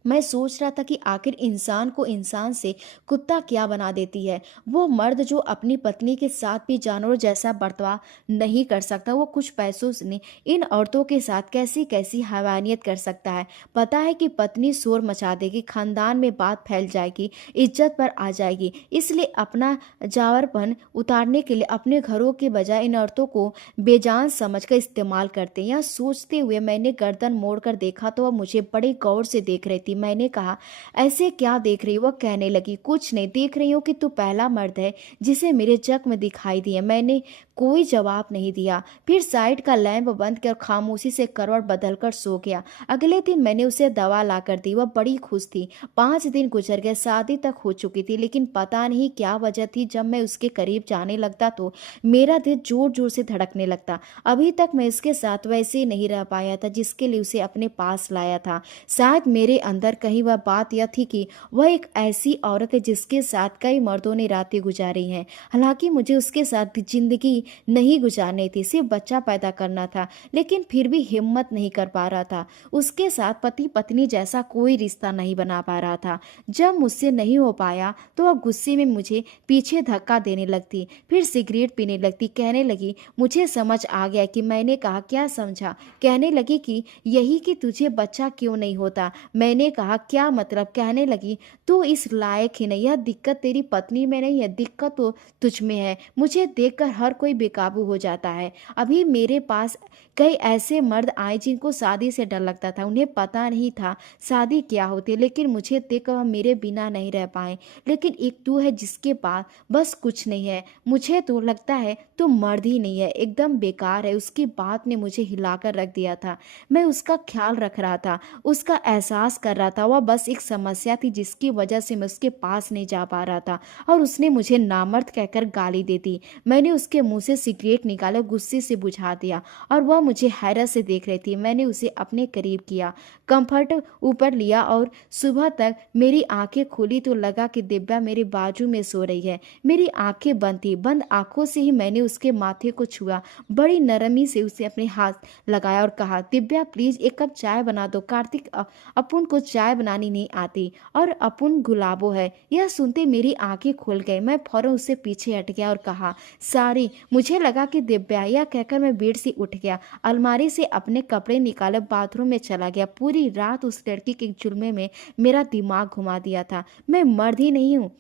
मैं सोच रहा था कि आखिर इंसान को इंसान से कुत्ता क्या बना देती है। वो मर्द जो अपनी पत्नी के साथ भी जानवरों जैसा बर्ताव नहीं कर सकता, वो कुछ पैसों से नहीं इन औरतों के साथ कैसी कैसी हैवानियत कर सकता है। पता है कि पत्नी शोर मचा देगी, खानदान में बात फैल जाएगी, इज्जत पर आ जाएगी। इसलिए अपना जावरपन उतारने के लिए अपने घरों के बजाय इन औरतों को बेजान समझकर इस्तेमाल करते हैं। यह सोचते हुए मैंने गर्दन मोड़कर देखा तो वह मुझे बड़े गौर से देख रही थी। मैंने कहा, ऐसे क्या देख रही हो? वह कहने लगी, कुछ नहीं, देख रही हूँ कि तू पहला मर्द है जिसे मेरे जख्म दिखाई दिए। मैंने कोई जवाब नहीं दिया, फिर साइड का लैंप बंद कर खामोशी से करवट बदलकर सो गया। अगले दिन मैंने उसे दवा ला कर दी, वह बड़ी खुश थी। 5 दिन गुजर गए, शादी तक हो चुकी थी, लेकिन पता नहीं क्या वजह थी, जब मैं उसके करीब जाने लगता तो मेरा दिल जोर जोर से धड़कने लगता। अभी तक मैं इसके साथ वैसे ही नहीं रह पाया था जिसके लिए उसे अपने पास लाया था। शायद मेरे अंदर कहीं वह बात यह थी कि वह एक ऐसी औरत है जिसके साथ कई मर्दों ने रातें गुजारी हैं। हालांकि मुझे उसके साथ जिंदगी नहीं गुजारनी थी, सिर्फ बच्चा पैदा करना था, लेकिन फिर भी हिम्मत नहीं कर पा रहा था। उसके साथ पति पत्नी जैसा कोई रिश्ता नहीं बना पा रहा था। जब मुझसे नहीं हो पाया तो वह गुस्से में मुझे पीछे धक्का देने लगती, फिर सिगरेट पीने लगती। कहने लगी, मुझे समझ आ गया कि मैंने कहा क्या समझा? कहने लगी कि यही कि तुझे बच्चा क्यों नहीं होता। मैंने कहा क्या मतलब? कहने लगी, तू इस लायक ही नहीं, यह दिक्कत तेरी पत्नी में नहीं है, दिक्कत तो तुझ में है। मुझे देखकर हर कोई बेकाबू हो जाता है। अभी मेरे पास कई ऐसे मर्द आए जिनको शादी से डर लगता था, उन्हें पता नहीं था शादी क्या होती, लेकिन मुझे देखकर वह मेरे बिना नहीं रह पाए। लेकिन एक तू है जिसके पास बस कुछ नहीं है। मुझे तो लगता है तू मर्द ही नहीं है, एकदम बेकार है। उसकी बात ने मुझे हिलाकर रख दिया था। मैं उसका ख्याल रख रहा था, उसका एहसास कर रहा था। वह बस एक समस्या थी जिसकी वजह से मैं उसके पास नहीं जा पा रहा था, और उसने मुझे नामर्द कहकर गाली दे दी। मैंने उसके मुंह से सिगरेट निकाला, गुस्से से बुझा दिया, और वह मुझे हैरत से देख रही थी। मैंने उसे अपने करीब किया, कंफर्ट ऊपर लिया, और सुबह तक मेरी आंखें खुली तो लगा कि दिव्या मेरे बाजू में सो रही है। मेरी आंखें बंद थी। बंद आंखों से ही मैंने उसके माथे को छुआ, बड़ी नरमी से उसे अपने हाथ लगाया और कहा, दिव्या प्लीज एक कप चाय बना दो। कार्तिक, अपुन को चाय बनानी नहीं आती, और अपुन गुलाबो है। यह सुनते मेरी आंखें खुल गई। मैं फौरन उससे पीछे हट गया और कहा, सारी। मुझे लगा कि दिव्या, यह कहकर मैं बेड से उठ गया, अलमारी से अपने कपड़े निकाले, बाथरूम में चला गया। पूरी रात उस लड़की के जुल्मे में मेरा दिमाग घुमा दिया था। मैं मर्द ही नहीं हूँ,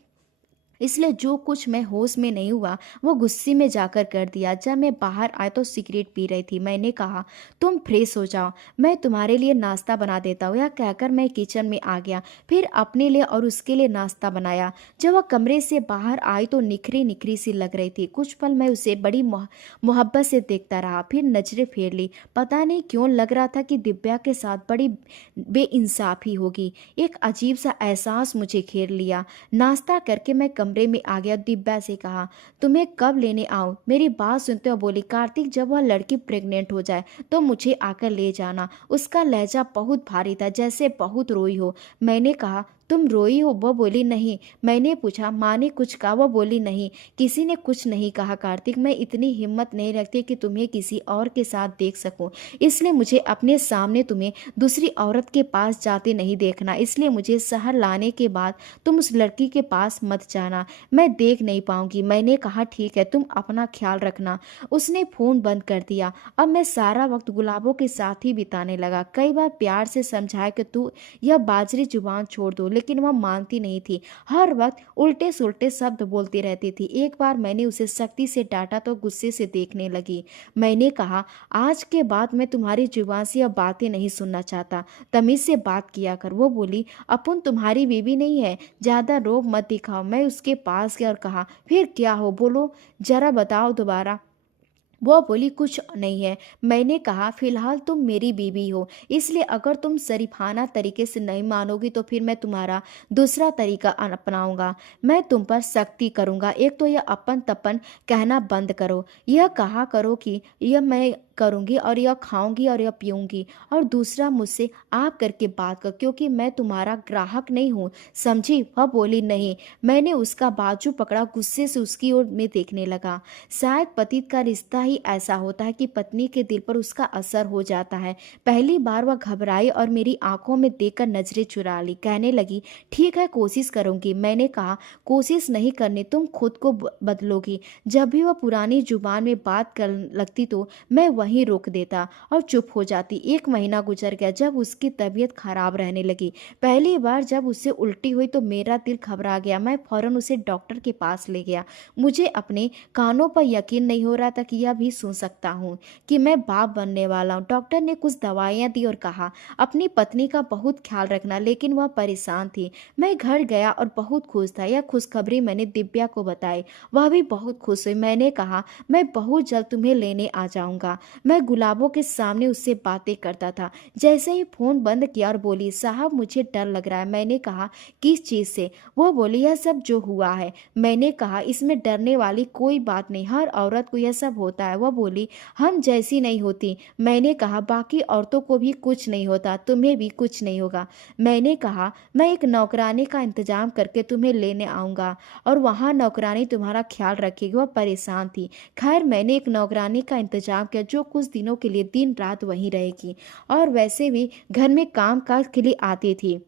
इसलिए जो कुछ मैं होश में नहीं हुआ वो गुस्से में जाकर कर दिया। जब मैं बाहर आया तो सिगरेट पी रही थी। मैंने कहा, तुम फ्रेश हो जाओ, मैं तुम्हारे लिए नाश्ता बना देता हूँ। यह कहकर मैं किचन में आ गया, फिर अपने लिए और उसके लिए नाश्ता बनाया। जब वह कमरे से बाहर आई तो निखरी निखरी सी लग रही थी। कुछ पल मैं उसे बड़ी मोहब्बत से देखता रहा, फिर नजरें फेर ली। पता नहीं क्यों लग रहा था कि दिव्या के साथ बड़ी बेइंसाफी होगी। एक अजीब सा एहसास मुझे घेर लिया। नाश्ता करके मैं कमरे में आ गया। दिव्या से कहा, तुम्हें कब लेने आऊं? मेरी बात सुनते हुए बोली, कार्तिक, जब वह लड़की प्रेग्नेंट हो जाए तो मुझे आकर ले जाना। उसका लहजा बहुत भारी था, जैसे बहुत रोई हो। मैंने कहा, तुम रोई हो? वह बोली, नहीं। मैंने पूछा, माँ ने कुछ कहा? वह बोली, नहीं, किसी ने कुछ नहीं कहा कार्तिक। मैं इतनी हिम्मत नहीं रखती कि तुम्हें किसी और के साथ देख सकूं, इसलिए मुझे अपने सामने तुम्हें दूसरी औरत के पास जाते नहीं देखना। इसलिए मुझे शहर लाने के बाद तुम उस लड़की के पास मत जाना, मैं देख नहीं पाऊंगी। मैंने कहा, ठीक है, तुम अपना ख्याल रखना। उसने फोन बंद कर दिया। अब मैं सारा वक्त गुलाबों के साथ ही बिताने लगा। कई बार प्यार से समझाया कि तू यह बाजरी जुबान छोड़ दो, लेकिन वह मानती नहीं थी। हर वक्त उल्टे सुल्टे शब्द बोलती रहती थी। एक बार मैंने उसे सख्ती से डांटा तो गुस्से से देखने लगी। मैंने कहा, आज के बाद मैं तुम्हारी जुबान से यह बातें नहीं सुनना चाहता, तमीज से बात किया कर। वो बोली, अपुन तुम्हारी बीवी नहीं है, ज्यादा रोब मत दिखाओ। मैं उसके पास गया और कहा, फिर क्या हो, बोलो जरा, बताओ दोबारा। वो बोली, कुछ नहीं है। मैंने कहा, फिलहाल तुम मेरी बीवी हो, इसलिए अगर तुम शरीफाना तरीके से नहीं मानोगी तो फिर मैं तुम्हारा दूसरा तरीका अपनाऊंगा। मैं तुम पर सख्ती करूंगा। एक तो यह अपन तपन कहना बंद करो, यह कहा करो कि यह मैं करूँगी और यह खाऊँगी और यह पीऊँगी, और दूसरा मुझसे आप करके बात कर, क्योंकि मैं तुम्हारा ग्राहक नहीं हूँ, समझी? वह बोली, नहीं। मैंने उसका बाजू पकड़ा, गुस्से से उसकी ओर में देखने लगा। शायद पति का रिश्ता ही ऐसा होता है कि पत्नी के दिल पर उसका असर हो जाता है। पहली बार वह घबराई और मेरी आंखों में देखकर नजरें चुरा ली। कहने लगी, ठीक है, कोशिश करूंगी। मैंने कहा, कोशिश नहीं करनी, तुम खुद को बदलोगी। जब भी वह पुरानी जुबान में बात कर लगती तो मैं वहीं रोक देता और चुप हो जाती। 1 महीना गुजर गया जब उसकी तबीयत खराब रहने लगी। पहली बार जब उससे उल्टी हुई तो मेरा दिल घबरा गया। मैं फौरन उसे डॉक्टर के पास ले गया। मुझे अपने कानों पर यकीन नहीं हो रहा था कि यह भी सुन सकता हूँ कि मैं बाप बनने वाला हूँ। डॉक्टर ने कुछ दवाइयाँ दी और कहा, अपनी पत्नी का बहुत ख्याल रखना, लेकिन वह परेशान थी। मैं घर गया और बहुत खुश था। यह खुशखबरी मैंने दिव्या को बताई। वह भी बहुत खुश हुई। मैंने कहा, मैं बहुत जल्द तुम्हें लेने आ जाऊंगा। मैं गुलाबों के सामने उससे बातें करता था। जैसे ही फोन बंद किया और बोली, साहब मुझे डर लग रहा है। मैंने कहा, किस चीज़ से? वो बोली, यह सब जो हुआ है। मैंने कहा, इसमें डरने वाली कोई बात नहीं, हर औरत को यह सब होता है। वह बोली, हम जैसी नहीं होती। मैंने कहा, बाकी औरतों को भी कुछ नहीं होता, तुम्हें भी कुछ नहीं होगा। मैंने कहा, मैं एक नौकरानी का इंतजाम करके तुम्हें लेने आऊँगा और वहाँ नौकरानी तुम्हारा ख्याल रखेगी। वह परेशान थी। खैर, मैंने एक नौकरानी का इंतजाम किया जो कुछ दिनों के लिए दिन रात वहीं रहेगी और वैसे भी घर में काम काज के लिए आती थी।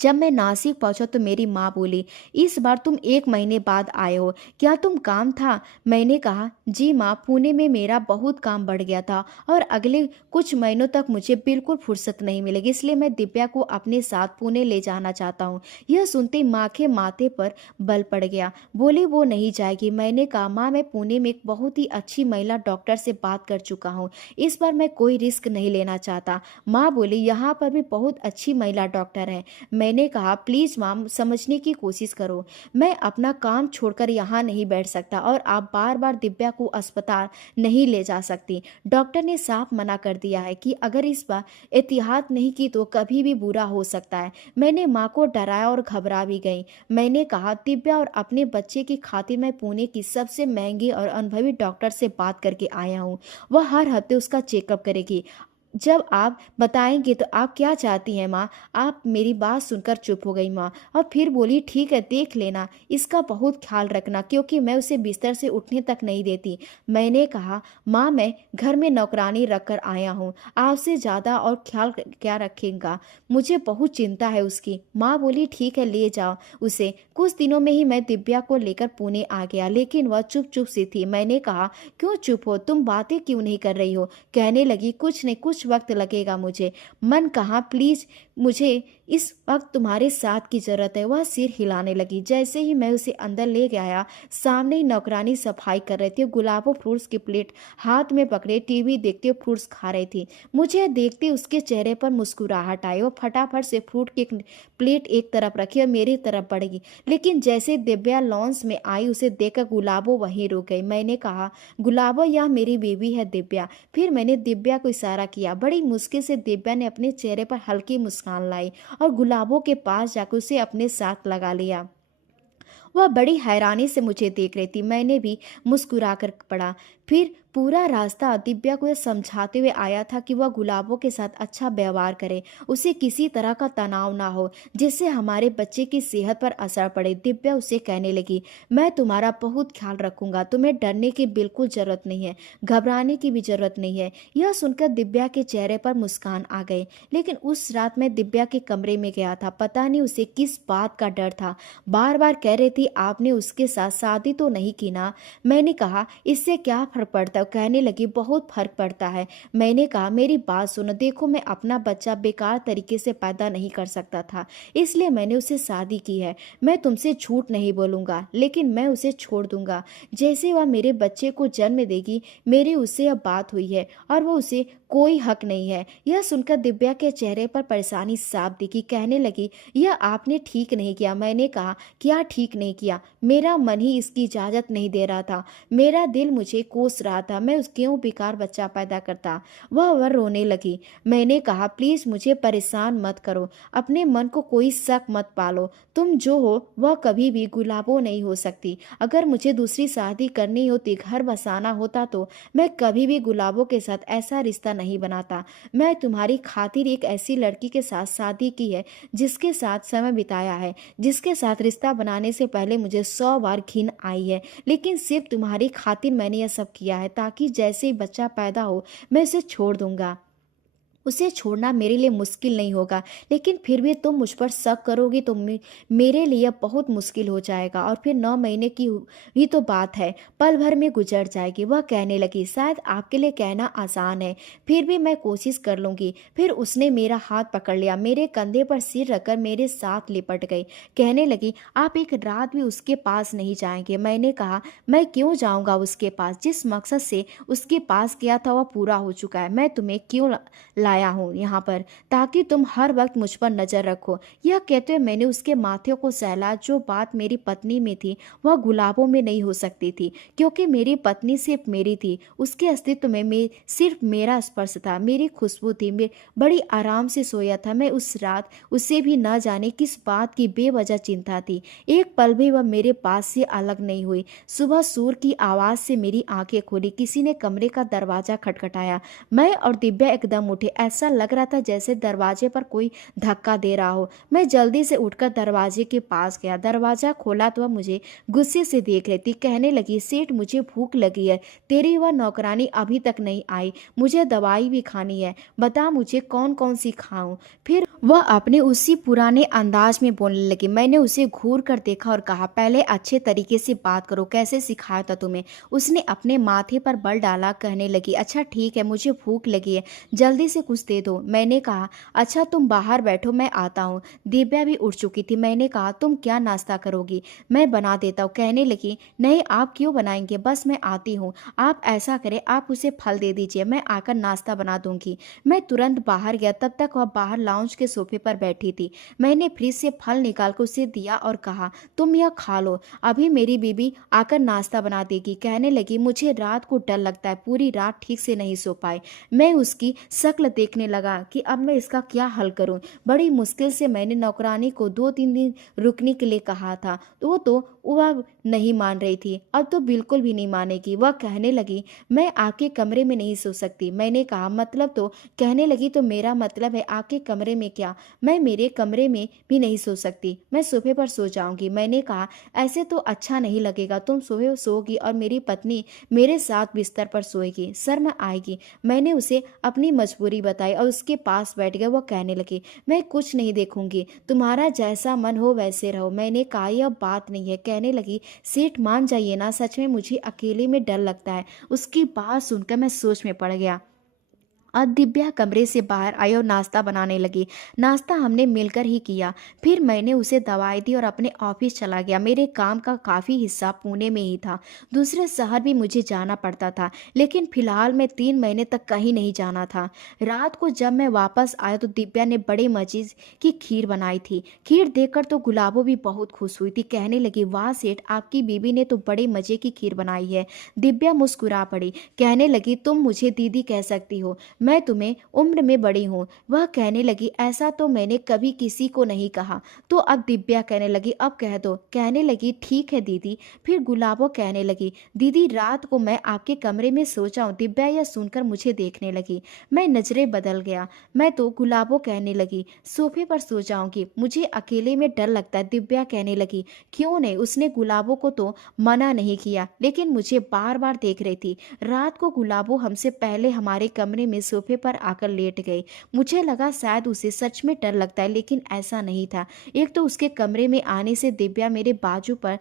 जब मैं नासिक पहुंचा तो मेरी माँ बोली, इस बार तुम 1 महीने बाद आए हो, क्या तुम काम था? मैंने कहा, जी माँ, पुणे में मेरा बहुत काम बढ़ गया था और अगले कुछ महीनों तक मुझे बिल्कुल फुर्सत नहीं मिलेगी, इसलिए मैं दिव्या को अपने साथ पुणे ले जाना चाहता हूँ। यह सुनते माँ के माथे पर बल पड़ गया। बोली, वो नहीं जाएगी। मैंने कहा, माँ, मैं पुणे में एक बहुत ही अच्छी महिला डॉक्टर से बात कर चुका हूँ, इस बार मैं कोई रिस्क नहीं लेना चाहता। माँ बोली, यहाँ पर भी बहुत अच्छी महिला डॉक्टर है। मैंने कहा, प्लीज़ मैम, समझने की कोशिश करो। मैं अपना काम छोड़कर यहाँ नहीं बैठ सकता और आप बार बार दिव्या को अस्पताल नहीं ले जा सकती। डॉक्टर ने साफ मना कर दिया है कि अगर इस बार एहतियात नहीं की तो कभी भी बुरा हो सकता है। मैंने माँ को डराया और घबरा भी गई। मैंने कहा, दिव्या और अपने बच्चे की खातिर मैं पुणे की सबसे महंगी और अनुभवी डॉक्टर से बात करके आया हूँ। वह हर हफ्ते उसका चेकअप करेगी। जब आप बताएंगे तो आप क्या चाहती हैं माँ? आप मेरी बात सुनकर चुप हो गई माँ और फिर बोली, ठीक है, देख लेना, इसका बहुत ख्याल रखना, क्योंकि मैं उसे बिस्तर से उठने तक नहीं देती। मैंने कहा, माँ, मैं घर में नौकरानी रखकर आया हूँ, आपसे ज़्यादा और ख्याल क्या रखेगा? मुझे बहुत चिंता है उसकी। माँ बोली, ठीक है, ले जाओ उसे। कुछ दिनों में ही मैं दिव्या को लेकर पुणे आ गया, लेकिन वह चुप चुप सी थी। मैंने कहा, क्यों चुप हो? तुम बातें क्यों नहीं कर रही हो? कहने लगी, कुछ नहीं, कुछ वक्त लगेगा मुझे। मन कहा, प्लीज, मुझे इस वक्त तुम्हारे साथ की जरूरत है। वह सिर हिलाने लगी। जैसे ही मैं उसे अंदर ले गया, सामने ही नौकरानी सफाई कर रही थी। गुलाबो फ्रूट्स की प्लेट हाथ में पकड़े टीवी देखते हुए फ्रूट्स खा रही थी। मुझे देखते उसके चेहरे पर मुस्कुराहट आई। वो फटाफट से फ्रूट की प्लेट एक तरफ रखी और मेरी तरफ बढ़ गई, लेकिन जैसे दिव्या लॉन्च में आई उसे देखकर गुलाबो वहीं रुक गई। मैंने कहा, गुलाबो, यह मेरी बेबी है दिव्या। फिर मैंने दिव्या को इशारा किया। बड़ी मुश्किल से दिव्या ने अपने चेहरे पर हल्की मुस्कान लाई और गुलाबों के पास जाकर उसे अपने साथ लगा लिया। वह बड़ी हैरानी से मुझे देख रही थी। मैंने भी मुस्कुरा कर पड़ा। फिर पूरा रास्ता दिव्या को यह समझाते हुए आया था कि वह गुलाबों के साथ अच्छा व्यवहार करे, उसे किसी तरह का तनाव ना हो जिससे हमारे बच्चे की सेहत पर असर पड़े। दिव्या उसे कहने लगी, मैं तुम्हारा बहुत ख्याल रखूंगा, तुम्हें डरने की बिल्कुल जरूरत नहीं है, घबराने की भी जरूरत नहीं है। यह सुनकर दिव्या के चेहरे पर मुस्कान आ गई। लेकिन उस रात मैं दिव्या के कमरे में गया था। पता नहीं उसे किस बात का डर था। बार बार कह रही थी, आपने उसके साथ शादी तो नहीं की ना? मैंने कहा, इससे क्या फर्क पड़ता? कहने लगी, बहुत फर्क पड़ता है। मैंने कहा, मेरी बात सुनो, देखो, मैं अपना बच्चा बेकार तरीके से पैदा नहीं कर सकता था, इसलिए मैंने उसे शादी की है। मैं तुमसे झूठ नहीं बोलूंगा, लेकिन मैं उसे छोड़ दूंगा। जैसे वह मेरे बच्चे को जन्म देगी, मेरी उससे यह बात हुई है और वो उसे कोई हक नहीं है। यह सुनकर दिव्या के चेहरे पर परेशानी साफ दिखी। कहने लगी, यह आपने ठीक नहीं किया। मैंने कहा, क्या ठीक नहीं किया? मेरा मन ही इसकी इजाजत नहीं दे रहा था। मेरा दिल मुझे कोई कोस रहा था, मैं उस क्यों बेकार बच्चा पैदा करता। वह रोने लगी। मैंने कहा, प्लीज मुझे परेशान मत करो, अपने मन को कोई शक मत पालो। तुम जो हो वह कभी भी गुलाबो नहीं हो सकती। अगर मुझे दूसरी शादी करनी होती, घर बसाना होता, तो मैं कभी भी गुलाबों के साथ ऐसा रिश्ता नहीं बनाता। मैं तुम्हारी खातिर एक ऐसी लड़की के साथ शादी की है जिसके साथ समय बिताया है, जिसके साथ रिश्ता बनाने से पहले मुझे 100 बार घिन आई है, लेकिन सिर्फ तुम्हारी खातिर मैंने यह सब किया है, ताकि जैसे ही बच्चा पैदा हो मैं उसे छोड़ दूंगा। उसे छोड़ना मेरे लिए मुश्किल नहीं होगा, लेकिन फिर भी तुम मुझ पर शक करोगी तो मेरे लिए बहुत मुश्किल हो जाएगा, और फिर 9 महीने की ही तो बात है, पल भर में गुजर जाएगी। वह कहने लगी, शायद आपके लिए कहना आसान है, फिर भी मैं कोशिश कर लूंगी। फिर उसने मेरा हाथ पकड़ लिया, मेरे कंधे पर सिर रखकर मेरे साथ लिपट गई। कहने लगी, आप एक रात भी उसके पास नहीं जाएंगे। मैंने कहा, मैं क्यों जाऊंगा उसके पास? जिस मकसद से उसके पास गया था वह पूरा हो चुका है। मैं तुम्हें क्यों लाया हूँ यहाँ पर? ताकि तुम हर वक्त मुझ पर नजर रखो। यह कहते हुए मैंने उसके माथे को सहला। जो बात मेरी पत्नी में थी वह गुलाबों में नहीं हो सकती थी, क्योंकि मेरी पत्नी सिर्फ मेरी थी। उसके अस्तित्व में सिर्फ मेरा स्पर्श था, मेरी खुशबू थी। मैं बड़ी आराम से सोया था। मैं उस रात उसे भी न जाने किस बात की बेवजह चिंता थी। एक पल भी वह मेरे पास से अलग नहीं हुई। सुबह सूर की आवाज से मेरी आंखें खुली। किसी ने कमरे का दरवाजा खटखटाया। मैं और दिव्या एकदम उठे। ऐसा लग रहा था जैसे दरवाजे पर कोई धक्का दे रहा हो। मैं जल्दी से उठकर दरवाजे के पास गया। दरवाजा खोला तो वह मुझे गुस्से से देख रही थी। कहने लगी, सेठ मुझे भूख लगी है, तेरी वह नौकरानी अभी तक नहीं आई, मुझे दवाई भी खानी है, बता मुझे कौन कौन सी खाऊं। फिर वह अपने उसी पुराने अंदाज में बोलने लगी। मैंने उसे घूर कर देखा और कहा, पहले अच्छे तरीके से बात करो, कैसे सिखाया था तुम्हें? उसने अपने माथे पर बल डाला। कहने लगी, अच्छा ठीक है, मुझे भूख लगी है, जल्दी से कुछ दे दो। मैंने कहा, अच्छा तुम बाहर बैठो, मैं आता हूँ। दिव्या भी उठ चुकी थी। मैंने कहा, तुम क्या नाश्ता करोगी? मैं बना देता हूँ। कहने लगी, नहीं आप क्यों बनाएंगे, बस मैं आती हूँ। आप ऐसा करें, आप उसे फल दे दीजिए, मैं आकर नाश्ता बना दूंगी। मैं तुरंत बाहर गया। तब तक वह बाहर लाउंज के सोफे पर बैठी थी। मैंने फ्रिज से फल निकाल कर उसे दिया और कहा, तुम यह खा लो, अभी मेरी बीबी आकर नाश्ता बना देगी। कहने लगी, मुझे रात को डर लगता है, पूरी रात ठीक से नहीं सो पाए। मैं उसकी शक्ल देखने लगा कि अब मैं इसका क्या हल करूं। बड़ी मुश्किल से मैंने नौकरानी को 2-3 दिन रुकने के लिए कहा था, तो वह नहीं मान रही थी। अब तो बिल्कुल भी नहीं मानेगी। वह कहने लगी, मैं आके कमरे में नहीं सो सकती। मैंने कहा, मतलब? तो कहने लगी, तो मेरा मतलब है आके कमरे में क्या? मैं मेरे कमरे में भी नहीं सो सकती, मैं सोफे पर सो जाऊंगी। मैंने कहा, ऐसे तो अच्छा नहीं लगेगा, तुम सोए सोओगी और मेरी पत्नी मेरे साथ बिस्तर पर सोएगी, शर्म आएगी। मैंने उसे अपनी मजबूरी बताई और उसके पास बैठ गया। वह कहने लगी, मैं कुछ नहीं देखूंगी, तुम्हारा जैसा मन हो वैसे रहो। मैंने कहा, यह बात नहीं है। कहने लगी, सेठ मान जाइए ना, सच में मुझे अकेले में डर लगता है। उसकी बात सुनकर मैं सोच में पड़ गया। और दिव्या कमरे से बाहर आई और नाश्ता बनाने लगी। नाश्ता हमने मिलकर ही किया। फिर मैंने उसे दवाई दी और अपने ऑफिस चला गया। मेरे काम का काफ़ी हिस्सा पुणे में ही था, दूसरे शहर भी मुझे जाना पड़ता था, लेकिन फिलहाल मैं 3 महीने तक कहीं नहीं जाना था। रात को जब मैं वापस आया तो दिव्या ने बड़े मजे की खीर बनाई थी। खीर देखकर तो गुलाबो भी बहुत खुश हुई थी। कहने लगी, वाह सेठ, आपकी बीबी ने तो बड़े मजे की खीर बनाई है। दिव्या मुस्कुरा पड़ी। कहने लगी, तुम मुझे दीदी कह सकती हो, मैं तुम्हें उम्र में बड़ी हूँ। वह कहने लगी, ऐसा तो मैंने कभी किसी को नहीं कहा। तो अब दिव्या कहने लगी, अब कह दो। कहने लगी, ठीक है दीदी। फिर गुलाबो कहने लगी, दीदी रात को मैं आपके कमरे में सो जाऊं? दिव्या यह सुनकर मुझे देखने लगी। मैं नजरें बदल गया। मैं तो गुलाबो कहने लगी, सोफे पर सो जाऊंगी, मुझे अकेले में डर लगता है। दिव्या कहने लगी, क्यों नहीं? उसने गुलाबो को तो मना नहीं किया, लेकिन मुझे बार बार देख रही थी। रात को गुलाबो हमसे पहले हमारे कमरे में सोफे पर आकर लेट गई। मुझे लगा शायद उसे सच में डर लगता है, लेकिन ऐसा नहीं था। एक तो उसके कमरे में आने से दिव्या मेरे बाजू पर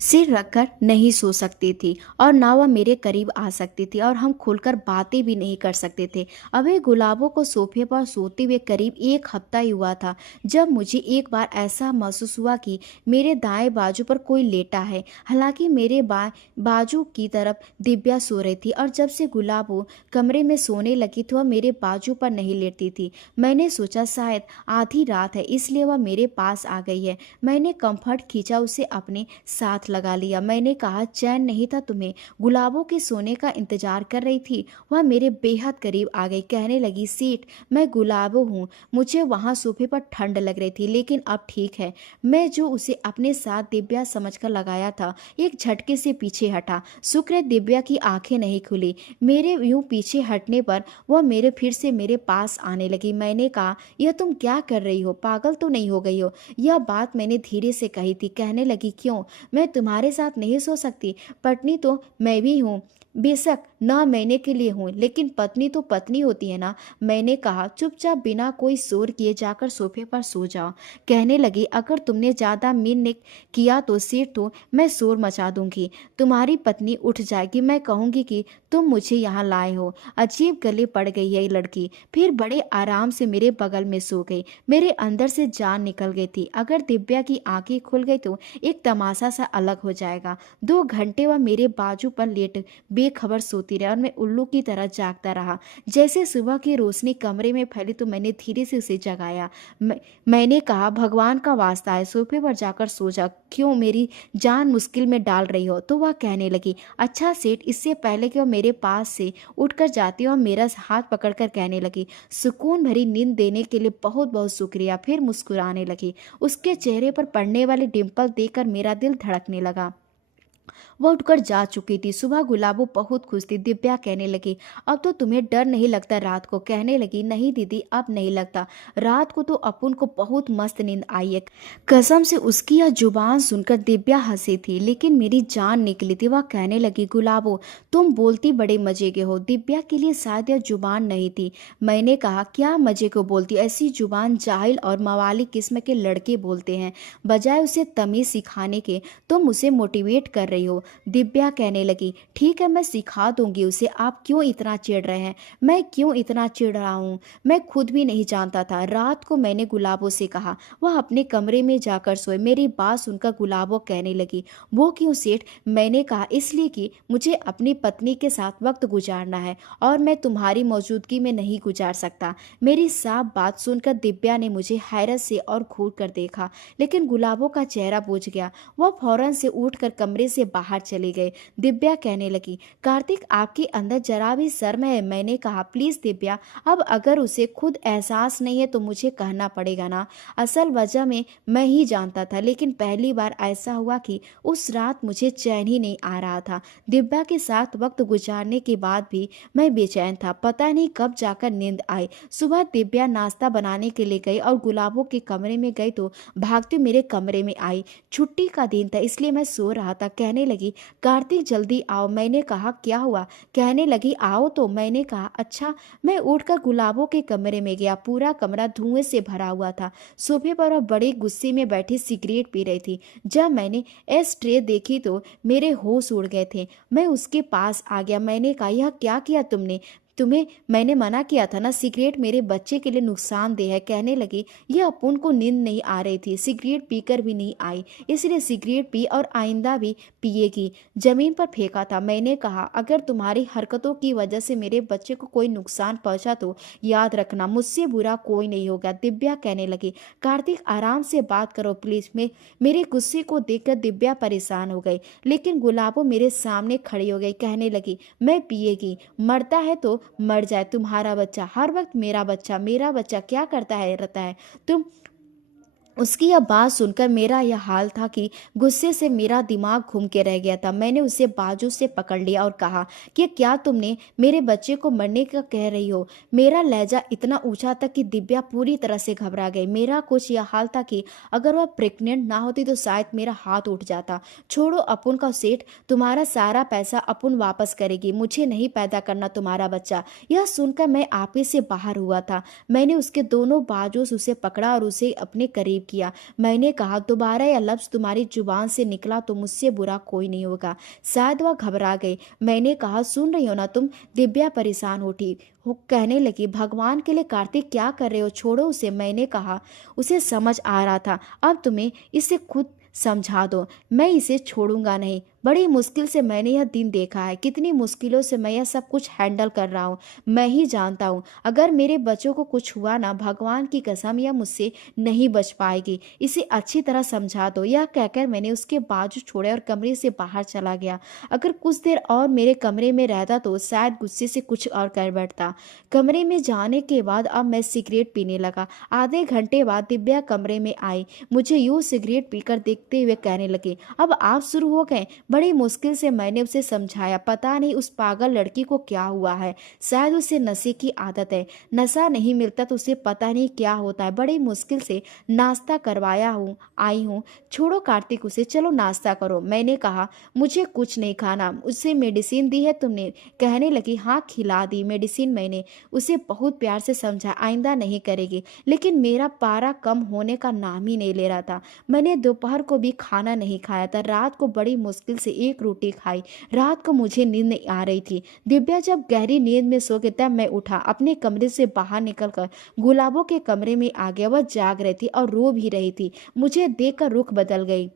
सिर रखकर नहीं सो सकती थी, और ना वह मेरे करीब आ सकती थी, और हम खुलकर बातें भी नहीं कर सकते थे। अबे गुलाबों को सोफे पर सोते हुए करीब 1 हफ्ता ही हुआ था, जब मुझे एक बार ऐसा महसूस हुआ कि मेरे दाएं बाजू पर कोई लेटा है। हालांकि मेरे बाएं बाजू की तरफ दिव्या सो रही थी, और जब से गुलाबो कमरे में सोने लगी लगी तो वह मेरे बाजू पर नहीं लेटती थी। मैंने सोचा शायद आधी रात है इसलिए वह मेरे पास आ गई है। मैंने कंफर्ट खींचा, उसे अपने साथ लगा लिया। मैंने कहा, चैन नहीं था तुम्हें? गुलाबों के सोने का इंतजार कर रही थी। वह मेरे बेहद करीब आ गई, कहने लगी, सीट, मैं गुलाबो हूँ। मुझे वहाँ सोफे पर ठंड लग रही थी लेकिन अब ठीक है। मैं जो उसे अपने साथ दिव्या समझकर लगाया था एक झटके से पीछे हटा। शुक्र है दिव्या की आंखें नहीं खुली। मेरे यूं पीछे हटने पर वह फिर से मेरे पास आने लगी। मैंने कहा, यह तुम क्या कर रही हो? पागल तो नहीं हो गई हो? यह बात मैंने धीरे से कही थी। कहने लगी, क्यों? मैं तुम्हारे साथ नहीं सो सकती? पत्नी तो मैं भी हूँ। बेशक ना मैंने के लिए हूँ, लेकिन पत्नी तो पत्नी होती है ना। मैंने कहा, चुपचाप बिना कोई शोर किए जाकर सोफे पर सो जाओ। कहने लगी, अगर तुमने ज़्यादा मीन ने किया तो सिर तो मैं शोर मचा दूंगी। तुम्हारी पत्नी उठ जाएगी, मैं कहूँगी कि तुम मुझे यहाँ लाए हो। अजीब गले पड़ गई है ये लड़की। फिर बड़े आराम से मेरे बगल में सो गई। मेरे अंदर से जान निकल गई थी। अगर दिव्या की आंखें खुल गई तो एक तमाशा सा अलग हो जाएगा। 2 घंटे वह मेरे बाजू पर लेट बेखबर सोती रही और मैं उल्लू की तरह जागता रहा। जैसे सुबह की रोशनी कमरे में फैली तो मैंने धीरे से उसे जगाया। मैंने कहा, भगवान का वास्ता है सोफे पर जाकर सो जा, क्यों मेरी जान मुश्किल में डाल रही हो? तो वह कहने लगी, अच्छा सेठ, इससे पहले कि वह मेरे पास से उठकर जाती और मेरा हाथ पकड़कर कहने लगी, सुकून भरी नींद देने के लिए बहुत बहुत शुक्रिया। फिर मुस्कुराने लगी। उसके चेहरे पर पड़ने वाले डिंपल देखकर मेरा दिल धड़कने लगा। वह उठकर जा चुकी थी। सुबह गुलाबो बहुत खुश थी। दिव्या कहने लगी, अब तो तुम्हें डर नहीं लगता रात को? कहने लगी, नहीं दीदी, अब नहीं लगता। रात को तो अपुन को बहुत मस्त नींद आई है। कसम से उसकी यह जुबान सुनकर दिव्या हंसी थी, लेकिन मेरी जान निकली थी। वह कहने लगी, गुलाबो, तुम बोलती बड़े मजे के हो। दिव्या के लिए शायद यह जुबान नहीं थी। मैंने कहा, क्या मजे को बोलती? ऐसी जुबान जाहिल और मवाली किस्म के लड़के बोलते हैं। बजाय उसे तमीज सिखाने के तुम उसे मोटिवेट कर रही हो। दिव्या कहने लगी, ठीक है, मैं सिखा दूंगी उसे। आप क्यों इतना चिढ़ रहे हैं? मैं क्यों इतना चिढ़ रहा हूँ? मैं खुद भी नहीं जानता था। रात को मैंने गुलाबो से कहा वह अपने कमरे में जाकर सोए। मेरी बात सुनकर गुलाबो कहने लगी, वो क्यों सेठ? मैंने कहा, इसलिए कि मुझे अपनी पत्नी के साथ वक्त गुजारना है और मैं तुम्हारी मौजूदगी में नहीं गुजार सकता। मेरी साफ बात सुनकर दिव्या ने मुझे हैरत से और घूर कर देखा, लेकिन गुलाबो का चेहरा बुझ गया। वह फौरन से उठकर कमरे से बाहर चले गए। दिव्या कहने लगी, कार्तिक, आपके अंदर जरा भी शर्म है? मैंने कहा, प्लीज दिव्या, अब अगर उसे खुद एहसास नहीं है तो मुझे कहना पड़ेगा ना। असल वजह में मैं ही जानता था, लेकिन पहली बार ऐसा हुआ कि उस रात मुझे चैन ही नहीं आ रहा था। दिव्या के साथ वक्त गुजारने के बाद भी मैं बेचैन था। पता नहीं कब जाकर नींद आई। सुबह दिव्या नाश्ता बनाने के लिए गई और गुलाबों के कमरे में गई तो भागते मेरे कमरे में आई। छुट्टी का दिन था इसलिए मैं सो रहा था। कहने लगी, कार्तिक जल्दी आओ। मैंने कहा, क्या हुआ? कहने लगी, आओ तो। मैंने कहा, अच्छा। मैं उठकर गुलाबों के कमरे में गया। पूरा कमरा धुएं से भरा हुआ था। सोफे पर वह बड़े गुस्से में बैठी सिगरेट पी रही थी। जब मैंने एस ट्रे देखी तो मेरे होश उड़ गए थे। मैं उसके पास आ गया। मैंने कहा, यह क्या किया तुमने? तुम्हें मैंने मना किया था ना, सिगरेट मेरे बच्चे के लिए नुकसानदेह है। कहने लगी, यह अपुन को नींद नहीं आ रही थी, सिगरेट पीकर भी नहीं आई, इसलिए सिगरेट पी और आइंदा भी पिएगी। जमीन पर फेंका था। मैंने कहा, अगर तुम्हारी हरकतों की वजह से मेरे बच्चे को कोई नुकसान पहुंचा तो याद रखना, मुझसे बुरा कोई नहीं होगा। दिव्या कहने लगी, कार्तिक, आराम से बात करो प्लीज। मेरे गुस्से को देखकर दिव्या परेशान हो गई, लेकिन गुलाबो मेरे सामने खड़ी हो गई। कहने लगी, मैं पिएगी, मरता है तो मर जाए। तुम्हारा बच्चा हर वक्त मेरा बच्चा क्या करता है रहता है? तुम उसकी यह बात सुनकर मेरा यह हाल था कि गुस्से से मेरा दिमाग घूम के रह गया था। मैंने उसे बाजू से पकड़ लिया और कहा कि क्या तुमने मेरे बच्चे को मरने का कह रही हो? मेरा लहजा इतना ऊंचा था कि दिव्या पूरी तरह से घबरा गई। मेरा कुछ यह हाल था कि अगर वह प्रेग्नेंट ना होती तो शायद मेरा हाथ उठ जाता। छोड़ो अपुन का सेठ, तुम्हारा सारा पैसा अपुन वापस करेगी। मुझे नहीं पैदा करना तुम्हारा बच्चा। यह सुनकर मैं आपे से बाहर हुआ था। मैंने उसके दोनों बाजू से उसे पकड़ा और उसे अपने करीब किया। मैंने कहा, दोबारा यह लफ्ज तुम्हारी जुबान से निकला तो मुझसे बुरा कोई नहीं होगा। शायद वह घबरा गई। मैंने कहा, सुन रही हो ना तुम? दिव्या परेशान उठी वो कहने लगी, भगवान के लिए कार्तिक क्या कर रहे हो? छोड़ो उसे। मैंने कहा, उसे समझ आ रहा था, अब तुम्हें इसे खुद समझा दो। मैं इसे छोड़ूंगा नहीं, बड़ी मुश्किल से मैंने यह दिन देखा है, कितनी मुश्किलों से मैं यह सब कुछ हैंडल कर रहा हूँ, मैं ही जानता हूँ। अगर मेरे बच्चों को कुछ हुआ ना, भगवान की कसम यह मुझसे नहीं बच पाएगी, इसे अच्छी तरह समझा दो। यह कहकर मैंने उसके बाजू छोड़े और कमरे से बाहर चला गया। अगर कुछ देर और मेरे कमरे में रहता तो शायद गुस्से से कुछ और कर बैठता। कमरे में जाने के बाद अब मैं सिगरेट पीने लगा। आधे घंटे बाद दिव्या कमरे में आई, मुझे यूं सिगरेट पीकर देखते हुए कहने लगी, अब आप शुरू हो गए। बड़ी मुश्किल से मैंने उसे समझाया, पता नहीं उस पागल लड़की को क्या हुआ है, शायद उसे नशे की आदत है। नशा नहीं मिलता तो उसे पता नहीं क्या होता है। बड़ी मुश्किल से नाश्ता करवाया हूँ, आई हूँ। छोड़ो कार्तिक उसे, चलो नाश्ता करो। मैंने कहा, मुझे कुछ नहीं खाना। उसे मेडिसिन दी है तुमने? कहने लगी, हाँ खिला दी मेडिसिन मैंने। उसे बहुत प्यार से समझा, आइंदा नहीं करेगी। लेकिन मेरा पारा कम होने का नाम ही नहीं ले रहा था। मैंने दोपहर को भी खाना नहीं खाया था। रात को बड़ी मुश्किल से एक रोटी खाई। रात को मुझे नींद नहीं आ रही थी। दिव्या जब गहरी नींद में सो गई तब मैं उठा, अपने कमरे से बाहर निकलकर गुलाबों के कमरे में आ गया। वह जाग रही थी और रो भी रही थी। मुझे देखकर रुख बदल गई।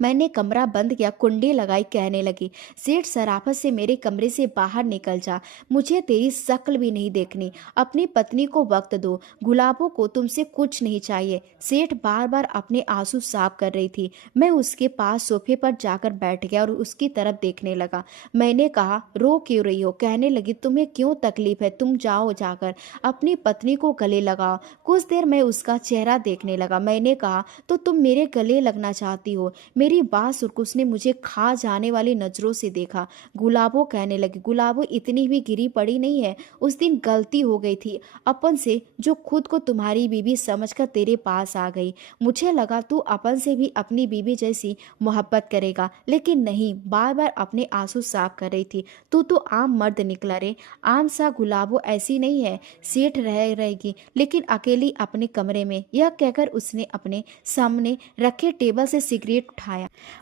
मैंने कमरा बंद किया, कुंडी लगाई, कहने लगी, सेठ शराफत से मेरे कमरे से बाहर निकल जा। मुझे तेरी शक्ल भी नहीं देखनी। अपनी पत्नी को वक्त दो। गुलाबों को तुमसे कुछ नहीं चाहिए। सेठ बार बार अपने आंसू साफ कर रही थी। मैं उसके पास सोफे पर जाकर बैठ गया और उसकी तरफ देखने लगा। मैंने कहा, रो क्यों रही हो? कहने लगी, तुम्हें क्यों तकलीफ है? तुम जाओ, जाकर अपनी पत्नी को गले लगाओ। कुछ देर मैं उसका चेहरा देखने लगा। मैंने कहा, तो तुम मेरे गले लगना चाहती हो? मेरी बात सुनकर उसने मुझे खा जाने वाली नजरों से देखा। गुलाबो कहने लगी, गुलाबो इतनी भी गिरी पड़ी नहीं है। उस दिन गलती हो गई थी अपन से, जो खुद को तुम्हारी बीवी समझकर तेरे पास आ गई। मुझे लगा तू अपन से भी अपनी बीवी जैसी मोहब्बत करेगा, लेकिन नहीं। बार बार अपने आंसू साफ कर रही थी। तू तो आम मर्द निकला रे। आम सा गुलाबो ऐसी नहीं है, सेठ रहेगी, लेकिन अकेली अपने कमरे में। यह कहकर उसने अपने सामने रखे टेबल से सिगरेट उठाया।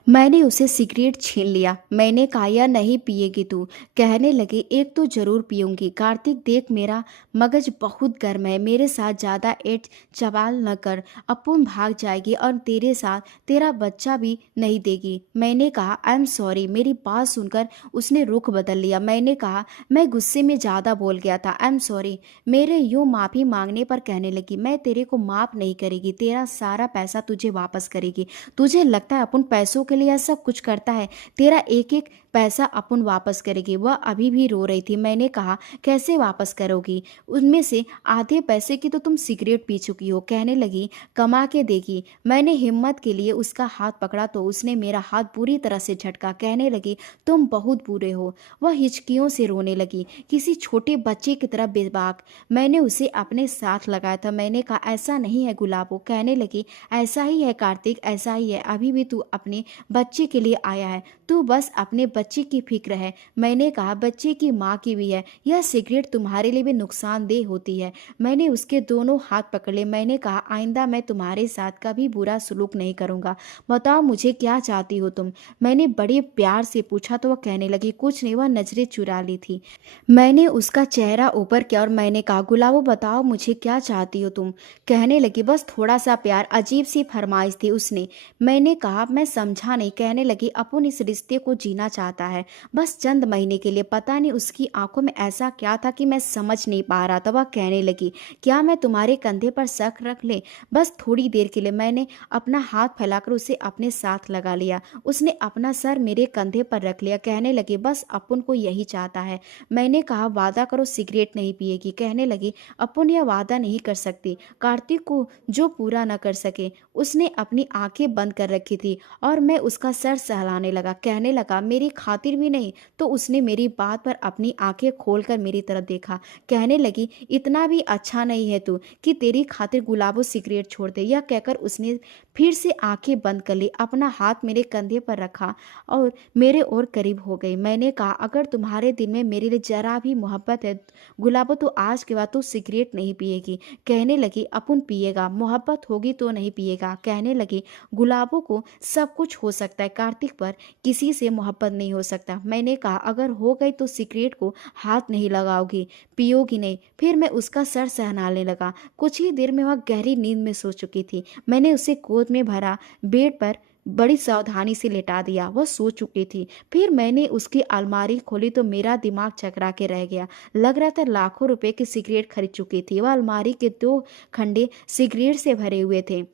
मैंने उसे सिगरेट छीन लिया। मैंने कहा, यह नहीं पिएगी तू? कहने लगी, एक तो जरूर पीऊंगी। कार्तिक देख, मेरा मगज बहुत गर्म है, मेरे साथ ज़्यादा एट चवाल न कर। अपुन भाग जाएगी और तेरे साथ तेरा बच्चा भी नहीं देगी। मैंने कहा, आई एम सॉरी। मेरी बात सुनकर उसने रुख बदल लिया। मैंने कहा, मैं गुस्से में ज़्यादा बोल गया था, आई एम सॉरी। मेरे यूँ माफ़ी मांगने पर कहने लगी, मैं तेरे को माफ़ नहीं करेगी, तेरा सारा पैसा तुझे वापस करेगी। तुझे लगता है अपन पैसों के लिए सब कुछ करता है? तेरा एक एक पैसा अपन वापस करेगी। वह अभी भी रो रही थी। मैंने कहा, कैसे वापस करोगी? उनमें से आधे पैसे की तो तुम सिगरेट पी चुकी हो। कहने लगी, कमा के देगी। मैंने हिम्मत के लिए उसका हाथ पकड़ा तो उसने मेरा हाथ बुरी तरह से झटका। कहने लगी, तुम बहुत बुरे हो। वह हिचकियों से रोने लगी, किसी छोटे बच्चे की तरह बेबाक। मैंने उसे अपने साथ लगाया था। मैंने कहा, ऐसा नहीं है गुलाबो। कहने लगी, ऐसा ही है कार्तिक, ऐसा ही है। अभी भी तू अपने बच्चे के लिए आया है, तू बस अपने बच्चे की फिक्र है। मैंने कहा, बच्चे की माँ की भी है। यह सिगरेट तुम्हारे लिए भी नुकसानदेह होती है। मैंने उसके दोनों हाथ पकड़ लिए। मैंने कहा, आइंदा मैं तुम्हारे साथ कभी बुरा सलूक नहीं करूँगा। बताओ मुझे क्या चाहती हो तुम? मैंने बड़े प्यार से पूछा तो वह कहने लगी, कुछ नहीं। वह नजरें चुरा ली थी। मैंने उसका चेहरा ऊपर किया और मैंने कहा, गुलाबो बताओ मुझे क्या चाहती हो तुम? कहने लगी, बस थोड़ा सा प्यार। अजीब सी फरमाइश थी उसने। मैंने कहा, मैं समझा नहीं। कहने लगी, अपन इस रिश्ते को जीना चाहता है, बस चंद महीने के लिए। पता नहीं उसकी आंखों में ऐसा क्या था कि मैं समझ नहीं पा रहा था। वह कहने लगी, क्या मैं तुम्हारे कंधे पर शक रख ले? बस थोड़ी देर के लिए। मैंने अपना हाथ फैलाकर उसे अपने साथ लगा लिया। उसने अपना सर मेरे कंधे पर रख लिया। कहने लगी, बस अपन को यही चाहता है। मैंने कहा, वादा करो सिगरेट नहीं पिएगी। कहने लगी, अपन यह वादा नहीं कर सकती। कार्तिक को जो पूरा न कर सके। उसने अपनी आंखें बंद कर रखी थी और मैं उसका सर सहलाने लगा। कहने लगा, मेरी खातिर भी नहीं? तो उसने मेरी बात पर अपनी आंखें खोलकर मेरी तरफ देखा। कहने लगी, इतना भी अच्छा नहीं है तू कि तेरी खातिर गुलाबो सिगरेट छोड़ दे। यह कहकर उसने फिर से आंखें बंद कर ली, अपना हाथ मेरे कंधे पर रखा और मेरे और करीब हो गई। मैंने कहा, अगर तुम्हारे दिल में मेरे लिए जरा भी मोहब्बत है गुलाबो, तो आज के बाद तू सिगरेट नहीं पिएगी। कहने लगी, अपन पिएगा, मोहब्बत होगी तो नहीं पिएगा। कहने लगी, गुलाबों को सब कुछ हो सकता है, कार्तिक पर किसी से मोहब्बत नहीं हो सकता। मैंने कहा, अगर हो गई तो सिगरेट को हाथ नहीं लगाओगी, पियोगी नहीं। फिर मैं उसका सर सहलाने लगा। कुछ ही देर में वह गहरी नींद में सो चुकी थी। मैंने उसे गोद में भरा, बेड पर बड़ी सावधानी से लेटा दिया। वह सो चुकी थी। फिर मैंने उसकी अलमारी खोली तो मेरा दिमाग चकरा के रह गया। लग रहा था लाखों रुपए की सिगरेट खरीद चुकी थी। वह अलमारी के 2 खंडे सिगरेट से भरे हुए थे।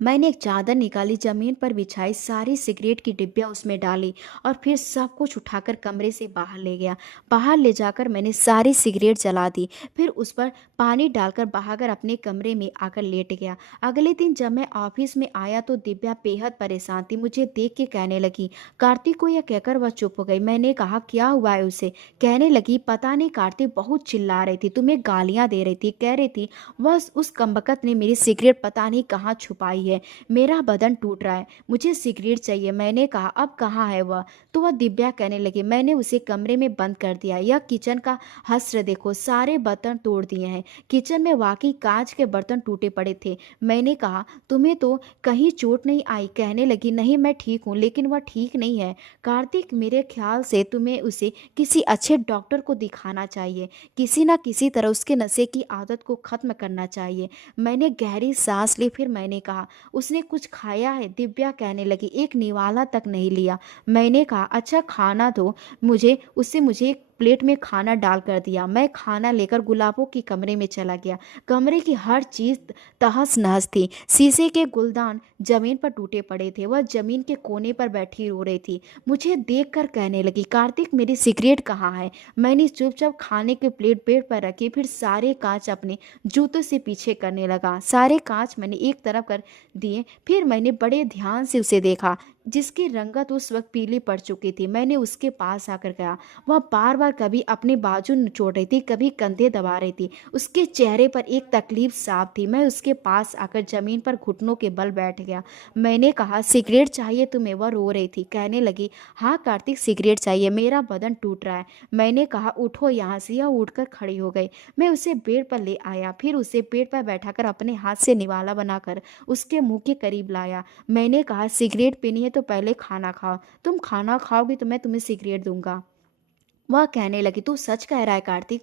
मैंने एक चादर निकाली, जमीन पर बिछाई, सारी सिगरेट की डिब्बियां उसमें डाली और फिर सब कुछ उठाकर कमरे से बाहर ले गया। बाहर ले जाकर मैंने सारी सिगरेट जला दी। फिर उस पर पानी डालकर बहाकर अपने कमरे में आकर लेट गया। अगले दिन जब मैं ऑफिस में आया तो दिव्या बेहद परेशान थी। मुझे देख के कहने लगी, कार्तिक को यह कहकर वह चुप हो गई। मैंने कहा, क्या हुआ है उसे? कहने लगी, पता नहीं, कार्तिक बहुत चिल्ला रही थी, तुम्हें गालियां दे रही थी, कह रही थी वह उस कमबख्त ने मेरी सिगरेट पता नहीं कहाँ छुपाई है। मेरा बदन टूट रहा है, मुझे सिगरेट चाहिए। मैंने कहा, अब कहाँ है वह? तो वह दिव्या कहने लगी, मैंने उसे कमरे में बंद कर दिया। यह किचन का हश्र देखो, सारे बर्तन तोड़ दिए हैं। किचन में वाकई कांच के बर्तन टूटे पड़े थे। मैंने कहा, तुम्हें तो कहीं चोट नहीं आई? कहने लगी, नहीं मैं ठीक हूँ, लेकिन वह ठीक नहीं है। कार्तिक, मेरे ख्याल से तुम्हें उसे किसी अच्छे डॉक्टर को दिखाना चाहिए। किसी ना किसी तरह उसके नशे की आदत को खत्म करना चाहिए। मैंने गहरी सांस ली। फिर मैंने कहा, उसने कुछ खाया है? दिव्या कहने लगी, एक निवाला तक नहीं लिया। मैंने कहा, अच्छा खाना दो मुझे। उससे मुझे एक प्लेट में खाना डाल कर दिया। मैं खाना लेकर गुलाबों के कमरे में चला गया। कमरे की हर चीज तहस नहस थी। शीशे के गुलदान जमीन पर टूटे पड़े थे। वह जमीन के कोने पर बैठी रो रही थी। मुझे देखकर कहने लगी, कार्तिक मेरी सिगरेट कहाँ है? मैंने चुपचाप खाने की प्लेट बेड पर रखी। फिर सारे कांच अपने जूतों से पीछे करने लगा। सारे कांच मैंने एक तरफ कर दिए। फिर मैंने बड़े ध्यान से उसे देखा, जिसकी रंगत उस वक्त पीली पड़ चुकी थी। मैंने उसके पास आकर कहा। वह बार बार कभी अपने बाजू निचोड़ रही थी, कभी कंधे दबा रही थी। उसके चेहरे पर एक तकलीफ साफ थी। मैं उसके पास आकर जमीन पर घुटनों के बल बैठ गया। मैंने कहा, सिगरेट चाहिए तुम्हें? वह रो रही थी। कहने लगी, हाँ कार्तिक, सिगरेट चाहिए, मेरा बदन टूट रहा है। मैंने कहा, उठो यहाँ से। यह उठकर खड़ी हो गई। मैं उसे बेड पर ले आया। फिर उसे बेड पर बैठाकर अपने हाथ से निवाला बनाकर उसके मुंह के करीब लाया। मैंने कहा, सिगरेट पीनी है तो पहले खाना खाओ। तुम खाना खाओगी तो मैं तुम्हें सिगरेट दूंगा। वह कहने लगी, तू सच कह रहा है कार्तिक?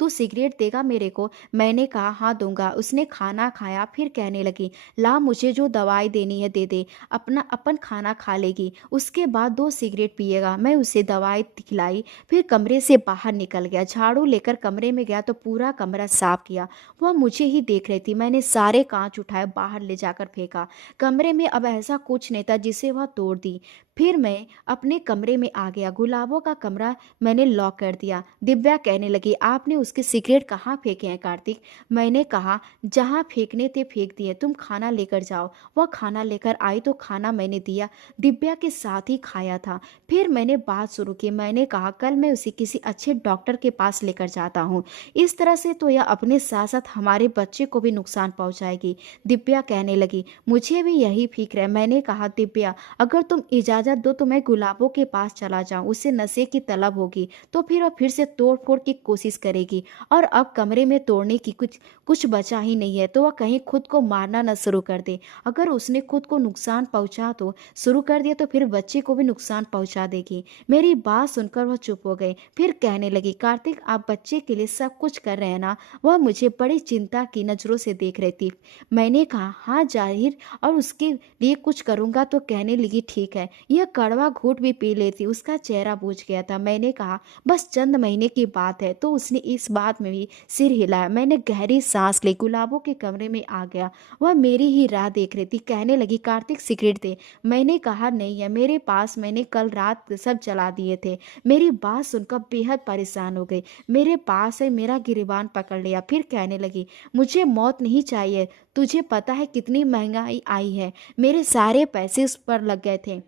तू सिगरेट देगा मेरे को? मैंने कहा, हाँ दूंगा। उसने खाना खाया। फिर कहने लगी, ला मुझे जो दवाई देनी है दे दे, अपना अपन खाना खा लेगी, उसके बाद 2 सिगरेट पिएगा। मैं उसे दवाई खिलाई। फिर कमरे से बाहर निकल गया। झाड़ू लेकर कमरे में गया तो पूरा कमरा साफ किया। वह मुझे ही देख रही थी। मैंने सारे कांच उठाए, बाहर ले जाकर फेंका। कमरे में अब ऐसा कुछ नहीं था जिसे वह तोड़ दी। फिर मैं अपने कमरे में आ गया। गुलाबों का कमरा मैंने लॉक कर दिया। दिव्या कहने लगी, आपने उसके सिगरेट कहाँ फेंके हैं कार्तिक? मैंने कहा, जहाँ फेंकने थे फेंक दिए, तुम खाना लेकर जाओ। वह खाना लेकर आई तो खाना मैंने दिया। दिव्या के साथ ही खाया था। फिर मैंने बात शुरू की। मैंने कहा, कल मैं उसे किसी अच्छे डॉक्टर के पास लेकर जाता हूँ। इस तरह से तो यह अपने साथ साथ हमारे बच्चे को भी नुकसान पहुँचाएगी। दिव्या कहने लगी, मुझे भी यही फिक्र है। मैंने कहा, दिव्या अगर तुम इजाज़त दो तो मैं गुलाबों के पास चला जाऊं। उसे नशे की तलब होगी तो फिर वह फिर से तोड़ फोड़ की कोशिश करेगी। और अब कमरे में तोड़ने की कुछ कुछ बचा ही नहीं है, तो वह कहीं खुद को मारना न शुरू कर दे। अगर उसने खुद को नुकसान पहुंचा तो शुरू कर दिया तो फिर बच्चे को भी नुकसान पहुंचा देगी। मेरी बात सुनकर वह चुप हो गई। फिर कहने लगी, कार्तिक आप बच्चे के लिए सब कुछ कर रहे हैं ना? वह मुझे बड़ी चिंता की नज़रों से देख रही थी। मैंने कहा, हाँ जाहिर, और उसके लिए कुछ करूंगा। तो कहने लगी, ठीक है। यह कड़वा घूंट भी पी लेती। उसका चेहरा बुझ गया था। मैंने कहा, बस चंद महीने की बात है। तो उसने इस बात में भी सिर हिलाया। मैंने गहरी सांस ली, गुलाबों के कमरे में आ गया। वह मेरी ही राह देख रही थी। कहने लगी, कार्तिक सिगरेट दे। मैंने कहा, नहीं है मेरे पास, मैंने कल रात सब जला दिए थे। मेरी बात सुनकर बेहद परेशान हो गई। मेरे पास है, मेरा गिरबान पकड़ लिया। फिर कहने लगी, मुझे मौत नहीं चाहिए। तुझे पता है कितनी महंगाई आई है? मेरे सारे पैसे उस पर लग गए थे।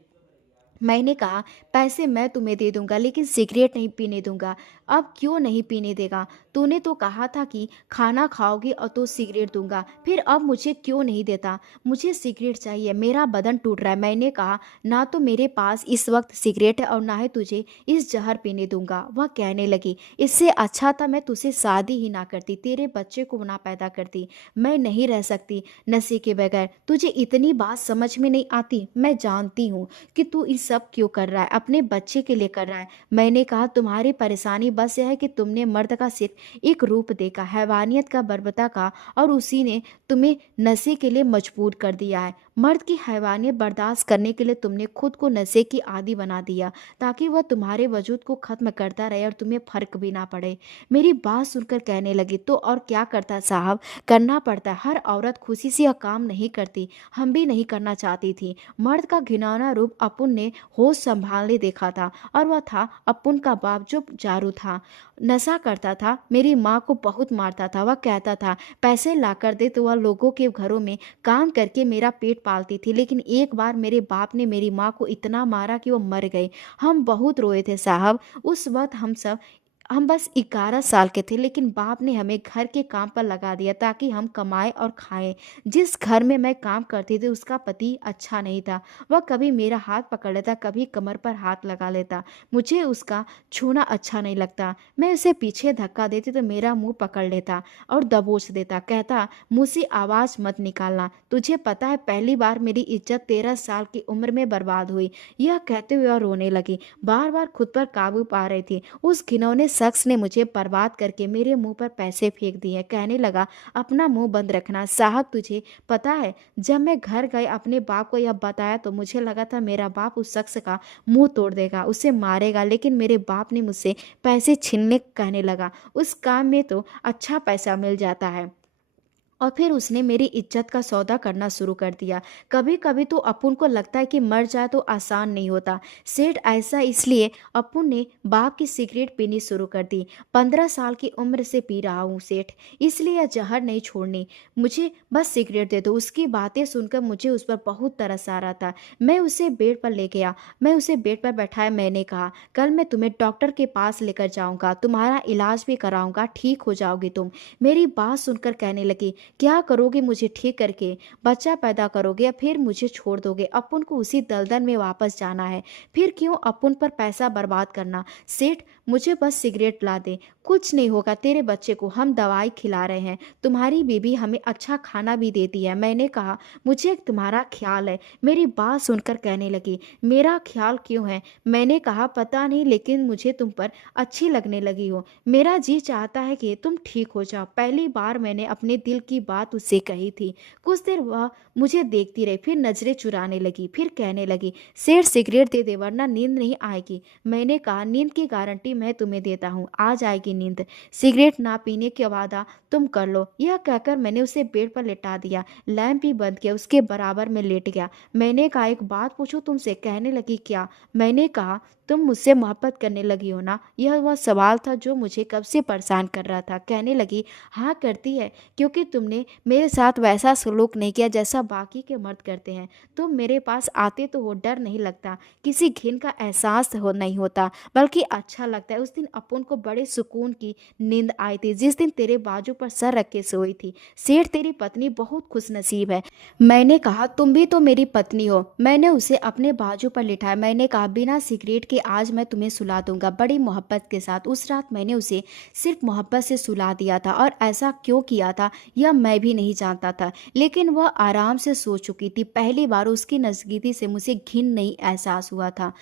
मैंने कहा, पैसे मैं तुम्हें दे दूंगा लेकिन सिगरेट नहीं पीने दूंगा। अब क्यों नहीं पीने देगा? तूने तो कहा था कि खाना खाओगी और तो सिगरेट दूंगा, फिर अब मुझे क्यों नहीं देता? मुझे सिगरेट चाहिए, मेरा बदन टूट रहा है। मैंने कहा, ना तो मेरे पास इस वक्त सिगरेट है और ना ही तुझे इस जहर पीने दूंगा। वह कहने लगी, इससे अच्छा था मैं तुझसे शादी ही ना करती, तेरे बच्चे को ना पैदा करती। मैं नहीं रह सकती नशे के बगैर। तुझे इतनी बात समझ में नहीं आती? मैं जानती हूँ कि तू इस सब क्यों कर रहा है, अपने बच्चे के लिए कर रहा है। मैंने कहा, तुम्हारी परेशानी बस यह है कि तुमने मर्द का सिर्फ एक रूप देखा, हैवानियत का, बर्बरता का, और उसी ने तुम्हें नशे के लिए मजबूर कर दिया है। मर्द की हैवानियत बर्दाश्त करने के लिए तुमने खुद को नशे की आदी बना दिया, ताकि वह तुम्हारे वजूद को खत्म करता रहे और तुम्हें फर्क भी ना पड़े। मेरी बात सुनकर कहने लगी, तो और क्या करता साहब, करना पड़ता है। हर औरत खुशी से यह काम नहीं करती, हम भी नहीं करना चाहती थी। मर्द का घिनौना रूप अपुन ने होश संभालने देखा था, और वह था अपुन का बाप जो जारू था, नशा करता था, मेरी माँ को बहुत मारता था। वह कहता था पैसे ला कर दे, तो वह लोगों के घरों में काम करके मेरा पेट पालती थी। लेकिन एक बार मेरे बाप ने मेरी माँ को इतना मारा कि वो मर गई। हम बहुत रोए थे साहब। उस वक्त हम बस 11 साल के थे, लेकिन बाप ने हमें घर के काम पर लगा दिया ताकि हम कमाएं और खाएं। जिस घर में मैं काम करती थी उसका पति अच्छा नहीं था। वह कभी मेरा हाथ पकड़ लेता, कभी कमर पर हाथ लगा लेता। मुझे उसका छूना अच्छा नहीं लगता। मैं उसे पीछे धक्का देती तो मेरा मुंह पकड़ लेता और दबोच देता। कहता, मुँह से आवाज़ मत निकालना। तुझे पता है पहली बार मेरी इज्जत 13 साल की उम्र में बर्बाद हुई। यह कहते हुए वह रोने लगी, बार बार खुद पर काबू पा रही थी। उस घिनौने शख्स ने मुझे बर्बाद करके मेरे मुंह पर पैसे फेंक दिए। कहने लगा, अपना मुंह बंद रखना साहब। तुझे पता है जब मैं घर गए अपने बाप को यह बताया तो मुझे लगा था मेरा बाप उस शख्स का मुंह तोड़ देगा, उसे मारेगा। लेकिन मेरे बाप ने मुझसे पैसे छीनने कहने लगा, उस काम में तो अच्छा पैसा मिल जाता है। और फिर उसने मेरी इज्जत का सौदा करना शुरू कर दिया। कभी कभी तो अपुन को लगता है कि मर जाए तो आसान नहीं होता सेठ। ऐसा इसलिए अपुन ने बाप की सिगरेट पीनी शुरू कर दी। 15 साल की उम्र से पी रहा हूँ सेठ, इसलिए यह जहर नहीं छोड़नी। मुझे बस सिगरेट दे दो। उसकी बातें सुनकर मुझे उस पर बहुत तरस आ रहा था। मैं उसे बेड पर ले गया। मैं उसे बेड पर बैठाया। मैंने कहा, कल मैं तुम्हें डॉक्टर के पास लेकर जाऊंगा, तुम्हारा इलाज भी कराऊंगा, ठीक हो जाओगी तुम। मेरी बात सुनकर कहने लगी, क्या करोगे मुझे ठीक करके? बच्चा पैदा करोगे या फिर मुझे छोड़ दोगे? अपुन को उसी दलदल में वापस जाना है। फिर क्यों अपुन पर पैसा बर्बाद करना? सेठ, मुझे बस सिगरेट ला दे, कुछ नहीं होगा। तेरे बच्चे को हम दवाई खिला रहे हैं, तुम्हारी बीबी हमें अच्छा खाना भी देती है। मैंने कहा, मुझे तुम्हारा ख्याल है। मेरी बात सुनकर कहने लगी, मेरा ख्याल क्यों है? मैंने कहा, पता नहीं, लेकिन मुझे तुम पर अच्छी लगने लगी हो। मेरा जी चाहता है कि तुम ठीक हो जाओ। पहली बार मैंने अपने दिल की बात उससे कही थी। कुछ देर वह मुझे देखती रही, फिर नजरें चुराने लगी, फिर कहने लगी, शेर सिगरेट दे दे वरना नींद नहीं आएगी। मैंने कहा, नींद की गारंटी मैं तुम्हें देता हूँ, आ जाएगी नींद। सिगरेट ना पीने का वादा तुम कर लो। यह कहकर मैंने उसे बेड पर लेटा दिया, लैंप भी बंद किया, उसके बराबर में लेट गया। मैंने कहा, एक बात पूछूं तुमसे? कहने लगी, क्या? मैंने कहा, तुम मुझसे मोहब्बत करने लगी हो ना? यह वह सवाल था जो मुझे कब से परेशान कर रहा था। कहने लगी, हाँ करती है, क्योंकि तुमने मेरे साथ वैसा सलूक नहीं किया जैसा बाकी के मर्द करते हैं। तुम मेरे पास आते तो वो डर नहीं लगता, किसी घिन का एहसास नहीं होता, बल्कि अच्छा लगता है। उस दिन अपुन को बड़े सुकून की नींद आई थी जिस दिन तेरे बाजू पर सर रख के सोई थी। सेठ, तेरी पत्नी बहुत खुशनसीब है। मैंने कहा, तुम भी तो मेरी पत्नी हो। मैंने उसे अपने बाजू पर लिटाया। मैंने कहा, बिना सिगरेट के आज मैं तुम्हें सुला दूंगा, बड़ी मोहब्बत के साथ। उस रात मैंने उसे सिर्फ मोहब्बत से सुला दिया था, और ऐसा क्यों किया था यह मैं भी नहीं जानता था। लेकिन वह आराम से सो चुकी थी। पहली बार उसकी नजदीकी से मुझे घिन नहीं एहसास हुआ था।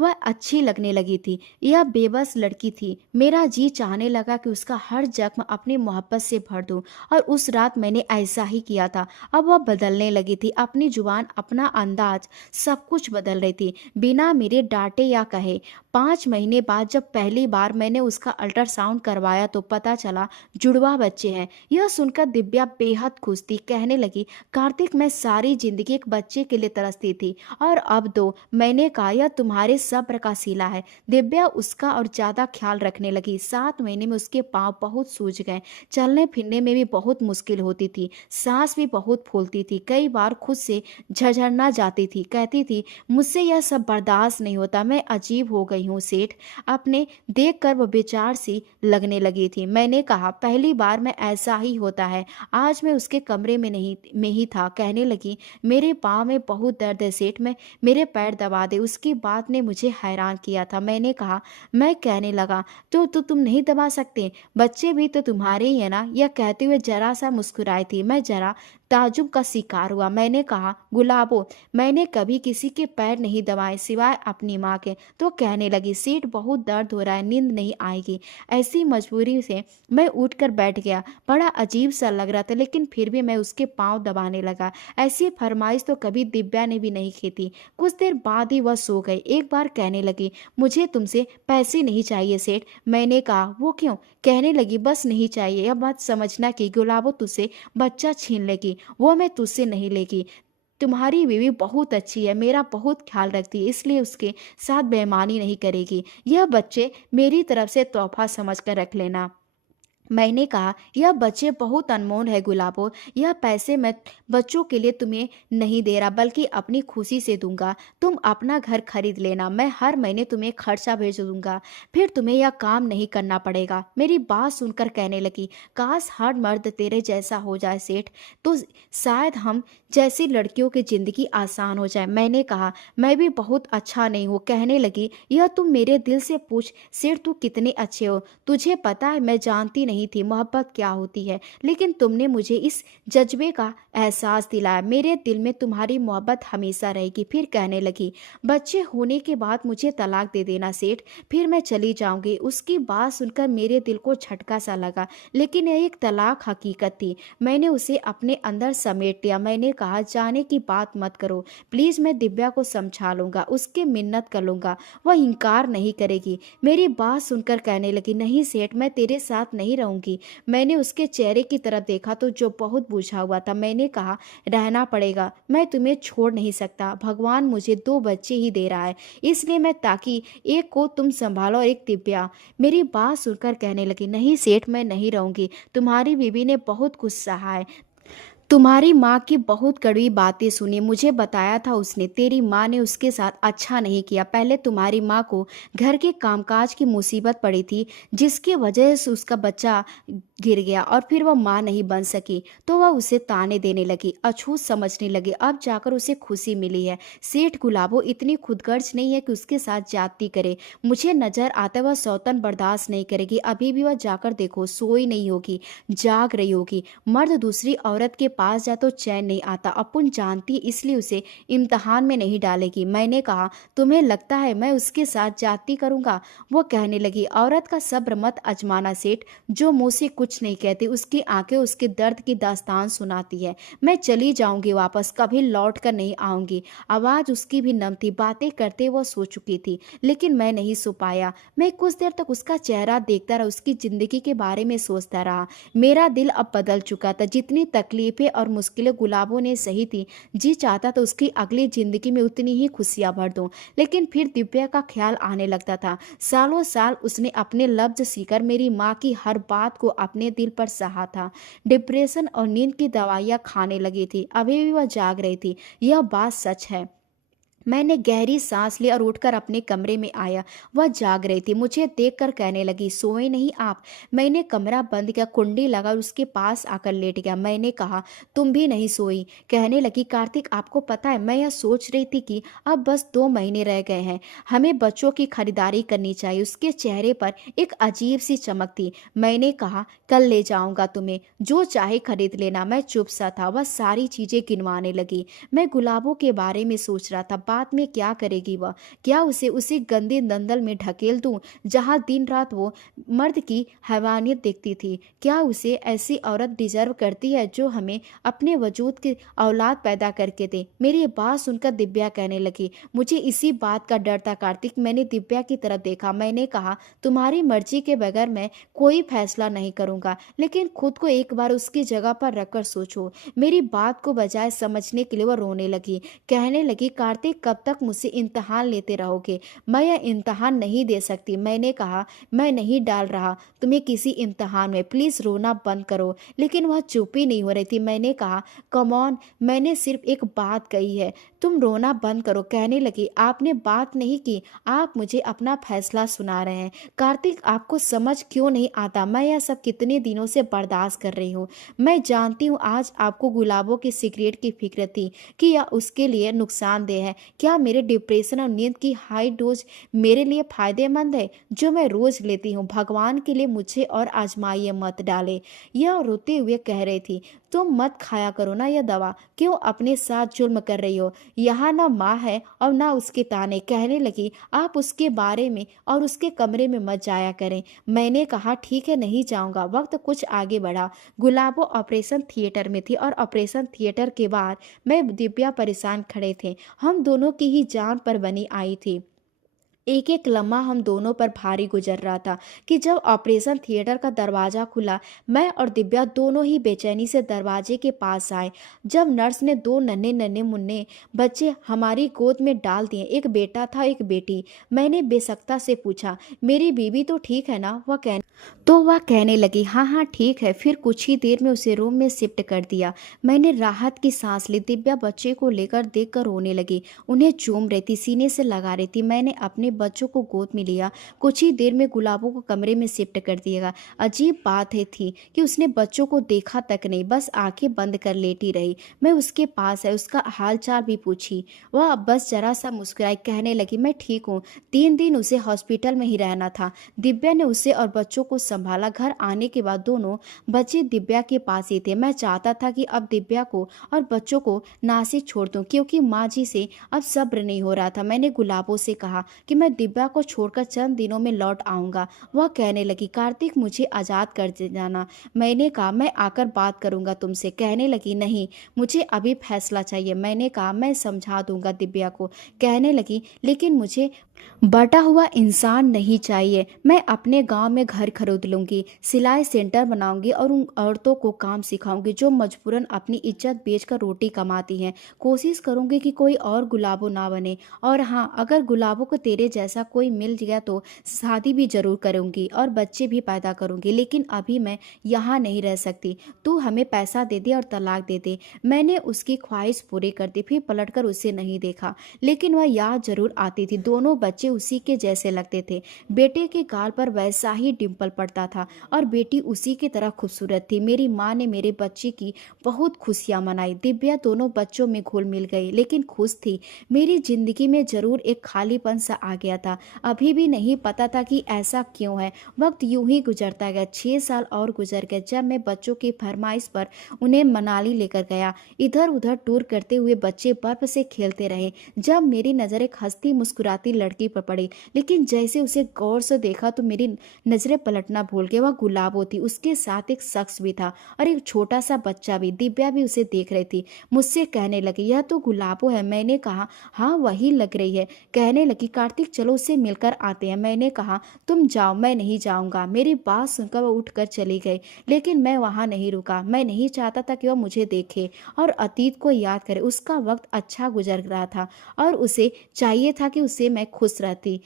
वह अच्छी लगने लगी थी। यह बेबस लड़की थी। मेरा जी चाहने लगा कि उसका हर जख्म अपनी मोहब्बत से भर दूं, और उस रात मैंने ऐसा ही किया था। अब वह बदलने लगी थी, अपनी जुबान, अपना अंदाज, सब कुछ बदल रही थी, बिना मेरे डांटे या कहे। 5 महीने बाद जब पहली बार मैंने उसका अल्ट्रासाउंड करवाया तो पता चला जुड़वा बच्चे हैं। यह सुनकर दिव्या बेहद खुश थी। कहने लगी, कार्तिक, मैं सारी जिंदगी एक बच्चे के लिए तरसती थी, और अब दो। मैंने कहा, यह तुम्हारे सब्र का सिला है। दिव्या उसका और ज्यादा ख्याल रखने लगी। 7 महीने में उसके पांव बहुत सूज गए, चलने फिरने में भी बहुत मुश्किल होती थी, सांस भी बहुत फूलती थी, कई बार खुद से झरझरना जाती थी। कहती थी, मुझसे यह सब बर्दाश्त नहीं होता, मैं अजीब हो गई हूँ सेठ। अपने देख कर वह बेचार सी लगने लगी थी। मैंने कहा, पहली बार में ऐसा ही होता है। आज मैं उसके कमरे में ही था। कहने लगी, मेरे पाँव में बहुत दर्द है सेठ, में मेरे पैर दबा दे। उसकी बात ने मुझे मुझे हैरान किया था। मैंने कहा, मैं कहने लगा, तो तुम नहीं दबा सकते? बच्चे भी तो तुम्हारे ही है ना? यह कहते हुए जरा सा मुस्कुराई थी। मैं जरा ताज्जुब का शिकार हुआ। मैंने कहा, गुलाबो, मैंने कभी किसी के पैर नहीं दबाए सिवाय अपनी माँ के। तो कहने लगी, सेठ बहुत दर्द हो रहा है, नींद नहीं आएगी। ऐसी मजबूरी से मैं उठकर बैठ गया। बड़ा अजीब सा लग रहा था, लेकिन फिर भी मैं उसके पाँव दबाने लगा। ऐसी फरमाइश तो कभी दिव्या ने भी नहीं की थी। कुछ देर बाद ही वह सो गई। एक बार कहने लगी, मुझे तुमसे पैसे नहीं चाहिए सेठ। मैंने कहा, वो क्यों? कहने लगी, बस नहीं चाहिए। यह बात समझना कि गुलाबो तुझसे बच्चा छीन लेगी, वो मैं तुझसे नहीं लेगी। तुम्हारी बीवी बहुत अच्छी है, मेरा बहुत ख्याल रखती है, इसलिए उसके साथ बेईमानी नहीं करेगी। यह बच्चे मेरी तरफ से तोहफा समझ कर रख लेना। मैंने कहा, यह बच्चे बहुत अनमोल है गुलाबो। यह पैसे मैं बच्चों के लिए तुम्हें नहीं दे रहा, बल्कि अपनी खुशी से दूंगा। तुम अपना घर खरीद लेना, मैं हर महीने तुम्हें खर्चा भेज दूंगा। फिर तुम्हें यह काम नहीं करना पड़ेगा। मेरी बात सुनकर कहने लगी, काश हर मर्द तेरे जैसा हो जाए सेठ, तो शायद हम जैसी लड़कियों की जिंदगी आसान हो जाए। मैंने कहा, मैं भी बहुत अच्छा नहीं हूँ। कहने लगी, यह तुम मेरे दिल से पूछ सेठ, तू कितने अच्छे हो। तुझे पता है, मैं जानती नहीं थी मोहब्बत क्या होती है, लेकिन तुमने मुझे इस जज्बे का एहसास दिलाया। मेरे दिल में तुम्हारी मोहब्बत हमेशा रहेगी। फिर कहने लगी, बच्चे होने के बाद मुझे तलाक दे देना सेठ, फिर मैं चली जाऊंगी। उसकी बात सुनकर मेरे दिल को झटका सा लगा, लेकिन यह एक तलाक हकीकत थी। मैंने उसे अपने अंदर समेट लिया। मैंने कहा, जाने की बात मत करो प्लीज, मैं दिव्या को समझा लूंगा, उसके मिन्नत कर लूंगा, वह इनकार नहीं करेगी। मेरी बात सुनकर कहने लगी, नहीं सेठ, मैं तेरे साथ नहीं रहूंगी। मैंने उसके चेहरे की तरफ देखा तो जो बहुत बुझा हुआ था। मैंने कहा, रहना पड़ेगा, मैं तुम्हें छोड़ नहीं सकता। भगवान मुझे दो बच्चे ही दे रहा है, इसलिए मैं, ताकि एक को तुम संभालो और एक दिव्या। मेरी बात सुनकर कहने लगी, नहीं सेठ, मैं नहीं रहूंगी। तुम्हारी बीवी ने बहुत कुछ सहा है, तुम्हारी माँ की बहुत कड़वी बातें सुनी। मुझे बताया था उसने, तेरी माँ ने उसके साथ अच्छा नहीं किया। पहले तुम्हारी माँ को घर के कामकाज की मुसीबत पड़ी थी, जिसकी वजह से उसका बच्चा गिर गया, और फिर वह माँ नहीं बन सकी, तो वह उसे ताने देने लगी, अछूत समझने लगी। अब जाकर उसे खुशी मिली है। सेठ, गुलाबो इतनी खुदगर्ज नहीं है कि उसके साथ जाती करे। मुझे नजर आता है वह सौतन बर्दाश्त नहीं करेगी। अभी भी वह जाकर देखो, सोई नहीं होगी, जाग रही होगी। मर्द दूसरी औरत के पास जाए तो चैन नहीं आता, अपुन जानती, इसलिए उसे इम्तहान में नहीं डालेगी। मैंने कहा, तुम्हें लगता है मैं उसके साथ जाती करूंगा? वो कहने लगी, औरत का सब्र मत अजमाना सेठ, जो मुंह से कुछ नहीं कहती, उसकी आंखें उसके दर्द की दास्तान सुनाती है। मैं चली जाऊंगी वापस, कभी लौट कर नहीं आऊंगी। आवाज उसकी भी नम थी। बातें करते वह सो चुकी थी, लेकिन मैं नहीं सो पाया। मैं कुछ देर तक उसका चेहरा देखता रहा, उसकी जिंदगी के बारे में सोचता रहा। मेरा दिल अब बदल चुका था। जितनी तकलीफें और मुश्किलें गुलाबों ने सही थी, जी चाहता था उसकी अगली जिंदगी में उतनी ही खुशियां भर दूं। लेकिन फिर दिव्या का ख्याल आने लगता था। सालों साल उसने अपने लफ्ज सीकर मेरी माँ की हर बात को अपने दिल पर सहा था। डिप्रेशन और नींद की दवाइयाँ खाने लगी थी। अभी भी वह जाग रही थी, यह बात सच है। मैंने गहरी सांस ली और उठकर अपने कमरे में आया। वह जाग रही थी। मुझे देखकर कहने लगी, सोए नहीं आप? मैंने कमरा बंद किया, कुंडी लगा और उसके पास आकर लेट गया। मैंने कहा, तुम भी नहीं सोई? कहने लगी, कार्तिक, आपको पता है, मैं यह सोच रही थी कि अब बस 2 महीने रह गए हैं, हमें बच्चों की खरीदारी करनी चाहिए। उसके चेहरे पर एक अजीब सी चमक थी। मैंने कहा, कल ले जाऊंगा तुम्हें, जो चाहे खरीद लेना। मैं चुप सा था। वह सारी चीजें गिनवाने लगी। मैं गुलाबों के बारे में सोच रहा था। बाद में क्या करेगी वह? क्या उसे गंदे दंदल में ढकेल दूं, जहां दिन रात वो मर्द की हैवानियत देखती थी? क्या उसे ऐसी औरत डिजर्व करती है जो हमें अपने वजूद की औलाद पैदा करके दे? मेरी बात सुनकर दिव्या कहने लगी, मुझे इसी बात का डर था कार्तिक। मैंने दिव्या की तरफ देखा। मैंने कहा, तुम्हारी मर्जी के बगैर मैं कोई फैसला नहीं करूंगा, लेकिन खुद को एक बार उसकी जगह पर रखकर सोचो। मेरी बात को बजाय समझने के लिए वह रोने लगी। कहने लगी, कार्तिक, कब तक मुझसे इम्तहान लेते रहोगे? मैं यह इम्तहान नहीं दे सकती। मैंने कहा, मैं नहीं डाल रहा तुम्हें किसी इम्तहान में, प्लीज रोना बंद करो। लेकिन वह चुप ही नहीं हो रही थी। मैंने कहा, कम ऑन, मैंने सिर्फ एक बात कही है, तुम रोना बंद करो। कहने लगी, आपने बात नहीं की, आप मुझे अपना फैसला सुना रहे हैं। कार्तिक, आपको समझ क्यों नहीं आता? मैं यह सब कितने दिनों से बर्दाश्त कर रही हूँ। मैं जानती हूँ आज आपको गुलाबों की सिगरेट की फिक्र थी कि यह उसके लिए नुकसानदेह है, क्या मेरे डिप्रेशन और नींद की हाई डोज मेरे लिए फ़ायदेमंद है, जो मैं रोज़ लेती हूँ? भगवान के लिए मुझे और आज़माइए मत डालें। यह रोते हुए कह रही थी। तुम मत खाया करो ना यह दवा, क्यों अपने साथ जुल्म कर रही हो? यहाँ ना माँ है और ना उसके ताने। कहने लगी, आप उसके बारे में और उसके कमरे में मत जाया करें। मैंने कहा, ठीक है, नहीं जाऊँगा। वक्त कुछ आगे बढ़ा। गुलाबो ऑपरेशन थिएटर में थी और ऑपरेशन थिएटर के बाद मैं दिव्या परेशान खड़े थे। हम दोनों की ही जान पर बनी आई थी। एक एक लम्हा हम दोनों पर भारी गुजर रहा था कि जब ऑपरेशन थिएटर का दरवाज़ा खुला, मैं और दिव्या दोनों ही बेचैनी से दरवाजे के पास आए। जब नर्स ने दो नन्हे नन्हे मुन्ने बच्चे हमारी गोद में डाल दिए, एक बेटा था एक बेटी। मैंने बेसकता से पूछा, मेरी बीवी तो ठीक है ना? वह कहने लगी, हाँ हाँ ठीक है। फिर कुछ ही देर में उसे रूम में शिफ्ट कर दिया। मैंने राहत की सांस ली। दिव्या बच्चे को लेकर देखकर रोने लगी, उन्हें चूम रही थी, सीने से लगा रही थी। मैंने अपने बच्चों को गोद में लिया। कुछ ही देर में गुलाबों को कमरे में शिफ्ट कर दिया। अजीब बात है थी कि उसने बच्चों को देखा तक नहीं, बस आंखें बंद कर लेटी रही। मैं उसके पास है, उसका हाल चाल भी पूछी। वह अब बस जरा सा मुस्कुराई, कहने लगी, मैं ठीक हूँ। 3 दिन उसे हॉस्पिटल में ही रहना था। दिव्या ने उसे और बच्चों को संभाला। घर आने के बाद दोनों बच्चे दिव्या के पास ही थे। मैं चाहता था कि अब दिव्या को और बच्चों को नासिक छोड़ दूं, क्योंकि माँ जी से अब सब्र नहीं हो रहा था। मैंने गुलाबों से कहा कि मैं दिव्या को छोड़कर चंद दिनों में लौट आऊंगा। वह कहने लगी, कार्तिक मुझे आज़ाद कर दे जाना। मैंने कहा, मैं आकर बात करूंगा तुमसे। कहने लगी, नहीं, मुझे अभी फैसला चाहिए। मैंने कहा, मैं समझा दूंगा दिव्या को। कहने लगी, लेकिन मुझे बटा हुआ इंसान नहीं चाहिए। मैं अपने गांव में घर खरीद लूंगी, सिलाई सेंटर बनाऊंगी और उन औरतों को काम सिखाऊंगी जो मजबूरन अपनी इज्जत बेचकर रोटी कमाती हैं। कोशिश करूंगी कि कोई और गुलाबो ना बने। और हाँ, अगर गुलाबों को तेरे जैसा कोई मिल गया तो शादी भी जरूर करूंगी और बच्चे भी पैदा करूंगी। लेकिन अभी मैं यहाँ नहीं रह सकती। तू हमें पैसा दे दे और तलाक दे दे। मैंने उसकी ख्वाहिश पूरी कर दी, फिर पलटकर उसे नहीं देखा। लेकिन वह याद जरूर आती थी। दोनों बच्चे उसी के जैसे लगते थे। बेटे के गाल पर वैसा ही डिंपल पड़ता था और बेटी उसी की तरह खूबसूरत थी। मेरी माँ ने मेरे बच्चे की बहुत खुशियां मनाई। दिव्या दोनों बच्चों में घुल मिल गई, लेकिन खुश थी। मेरी जिंदगी में जरूर एक खालीपन सा आ गया था। अभी भी नहीं पता था कि ऐसा क्यों है। वक्त यूं ही गुजरता गया। 6 साल और गुजर गए। जब मैं बच्चों की फरमाइश पर उन्हें मनाली लेकर गया, इधर उधर टूर करते हुए बच्चे बर्फ से खेलते रहे। जब मेरी नज़र एक हंसती मुस्कुराती लड़की पर पड़ी, लेकिन जैसे उसे गौर से देखा तो मेरी नज़रें पलटना भूल गई। वह गुलाबो थी, उसके साथ एक शख्स भी था और एक छोटा सा बच्चा भी। दिव्या भी उसे देख रही थी। मुझसे कहने लगी, यह तो गुलाबो है। मैंने कहा, हाँ वही लग रही है। कहने लगी, कार्तिक चलो उससे मिलकर आते हैं। मैंने कहा, तुम जाओ, मैं नहीं जाऊंगा। मेरी बात सुनकर वह उठकर चली गई, लेकिन मैं वहां नहीं रुका। मैं नहीं चाहता था कि वह मुझे देखे और अतीत को याद करे। उसका वक्त अच्छा गुजर रहा था और उसे चाहिए था कि उससे मैं खुश रहती,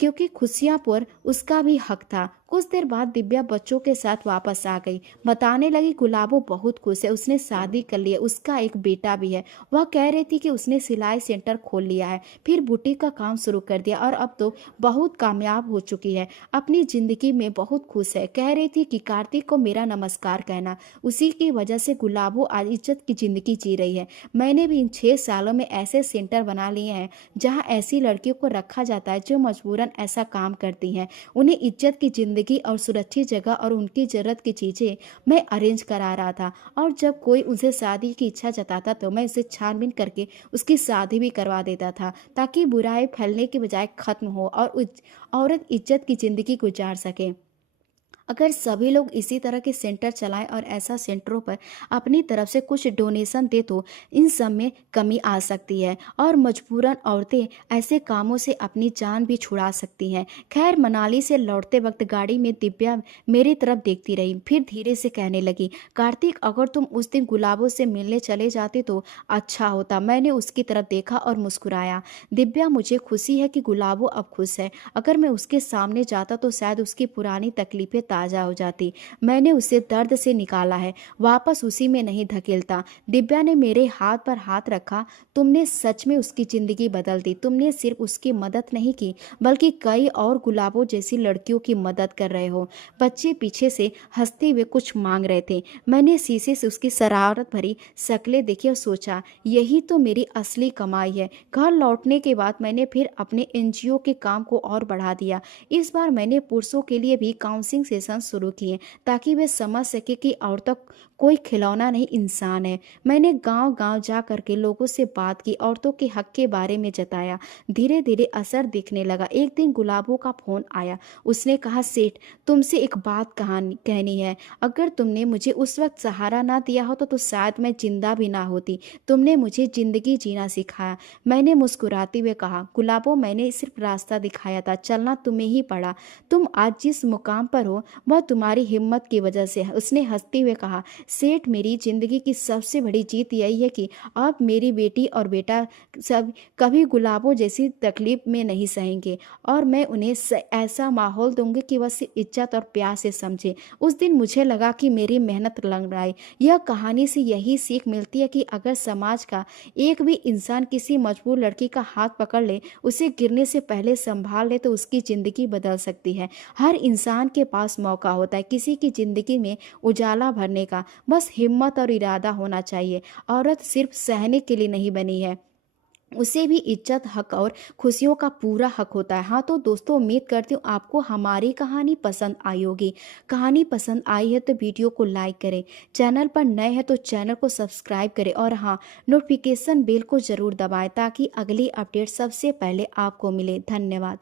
क्योंकि खुशियां पर उसका भी हक था। कुछ देर बाद दिव्या बच्चों के साथ वापस आ गई। बताने लगी, गुलाबो बहुत खुश है, उसने शादी कर ली है, उसका एक बेटा भी है। वह कह रही थी कि उसने सिलाई सेंटर खोल लिया है, फिर बुटीक का काम शुरू कर दिया और अब तो बहुत कामयाब हो चुकी है। अपनी जिंदगी में बहुत खुश है। कह रही थी कि कार्तिक को मेरा नमस्कार कहना। उसी की वजह से गुलाबो आज इज्जत की जिंदगी जी रही है। मैंने भी इन 6 सालों में ऐसे सेंटर बना लिए हैं जहाँ ऐसी लड़कियों को रखा जाता है जो मजबूरन ऐसा काम करती हैं। उन्हें इज्जत की जिंदगी और सुरक्षित जगह और उनकी जरूरत की चीजें मैं अरेंज करा रहा था। और जब कोई उनसे शादी की इच्छा जताता तो मैं उसे छानबीन करके उसकी शादी भी करवा देता था, ताकि बुराई फैलने के बजाय खत्म हो और औरत इज्जत की जिंदगी गुजार सके। अगर सभी लोग इसी तरह के सेंटर चलाएं और ऐसा सेंटरों पर अपनी तरफ से कुछ डोनेशन दे तो इन सब में कमी आ सकती है और मजबूरन औरतें ऐसे कामों से अपनी जान भी छुड़ा सकती हैं। खैर, मनाली से लौटते वक्त गाड़ी में दिव्या मेरी तरफ देखती रही, फिर धीरे से कहने लगी, कार्तिक अगर तुम उस दिन गुलाबों से मिलने चले जाते तो अच्छा होता। मैंने उसकी तरफ देखा और मुस्कुराया। दिव्या, मुझे खुशी है कि गुलाबो अब खुश है। अगर मैं उसके सामने जाता तो शायद उसकी पुरानी तकलीफें ताज़ा हो जाती। मैंने उसे दर्द से निकाला है, वापस उसी में नहीं धकेलता। दिव्या ने मेरे हाथ पर हाथ रखा। तुमने सच में उसकी ज़िंदगी बदल दी। तुमने सिर्फ उसकी मदद नहीं की, बल्कि कई और गुलाबों जैसी लड़कियों की मदद कर रहे हो। बच्चे पीछे से हंसते हुए कुछ मांग रहे थे। मैंने शीशे से उसकी शरारत भरी शक्लें देखी और सोचा, यही तो मेरी असली कमाई है। घर लौटने के बाद मैंने फिर अपने एनजीओ के काम को और बढ़ा दिया। इस बार मैंने पुरुषों के लिए भी काउंसलिंग सेशन शुरू किए, ताकि वे समझ सके कि औरतों कोई खिलौना नहीं, इंसान है। मैंने गांव गांव जा करके लोगों से बात की, औरतों के हक के बारे में जताया। धीरे धीरे असर दिखने लगा। एक दिन गुलाबों का फोन आया। उसने कहा, सेठ, तुमसे एक बात कहनी है। अगर तुमने मुझे उस वक्त सहारा ना दिया हो तो शायद मैं जिंदा भी ना होती। तुमने मुझे जिंदगी जीना सिखाया। मैंने मुस्कुराते हुए कहा, गुलाबों, मैंने सिर्फ रास्ता दिखाया था, चलना तुम्हें ही पड़ा। तुम आज जिस मुकाम पर हो वह तुम्हारी हिम्मत की वजह से है। उसने हंसते हुए कहा, सेठ, मेरी जिंदगी की सबसे बड़ी जीत यही है कि अब मेरी बेटी और बेटा सब कभी गुलाबों जैसी तकलीफ में नहीं सहेंगे, और मैं उन्हें ऐसा माहौल दूंगी कि वह सिर्फ इज्जत और प्यार से समझे। उस दिन मुझे लगा कि मेरी मेहनत रंग लाई। यह कहानी से यही सीख मिलती है कि अगर समाज का एक भी इंसान किसी मजबूर लड़की का हाथ पकड़ ले, उसे गिरने से पहले संभाल ले, तो उसकी ज़िंदगी बदल सकती है। हर इंसान के पास मौका होता है किसी की ज़िंदगी में उजाला भरने का, बस हिम्मत और इरादा होना चाहिए। औरत सिर्फ सहने के लिए नहीं बनी है, उसे भी इज्जत, हक और खुशियों का पूरा हक होता है। हाँ तो दोस्तों, उम्मीद करती हूँ आपको हमारी कहानी पसंद आई होगी। कहानी पसंद आई है तो वीडियो को लाइक करें, चैनल पर नए हैं तो चैनल को सब्सक्राइब करें, और हाँ, नोटिफिकेशन बेल को ज़रूर दबाएं ताकि अगली अपडेट सबसे पहले आपको मिले। धन्यवाद।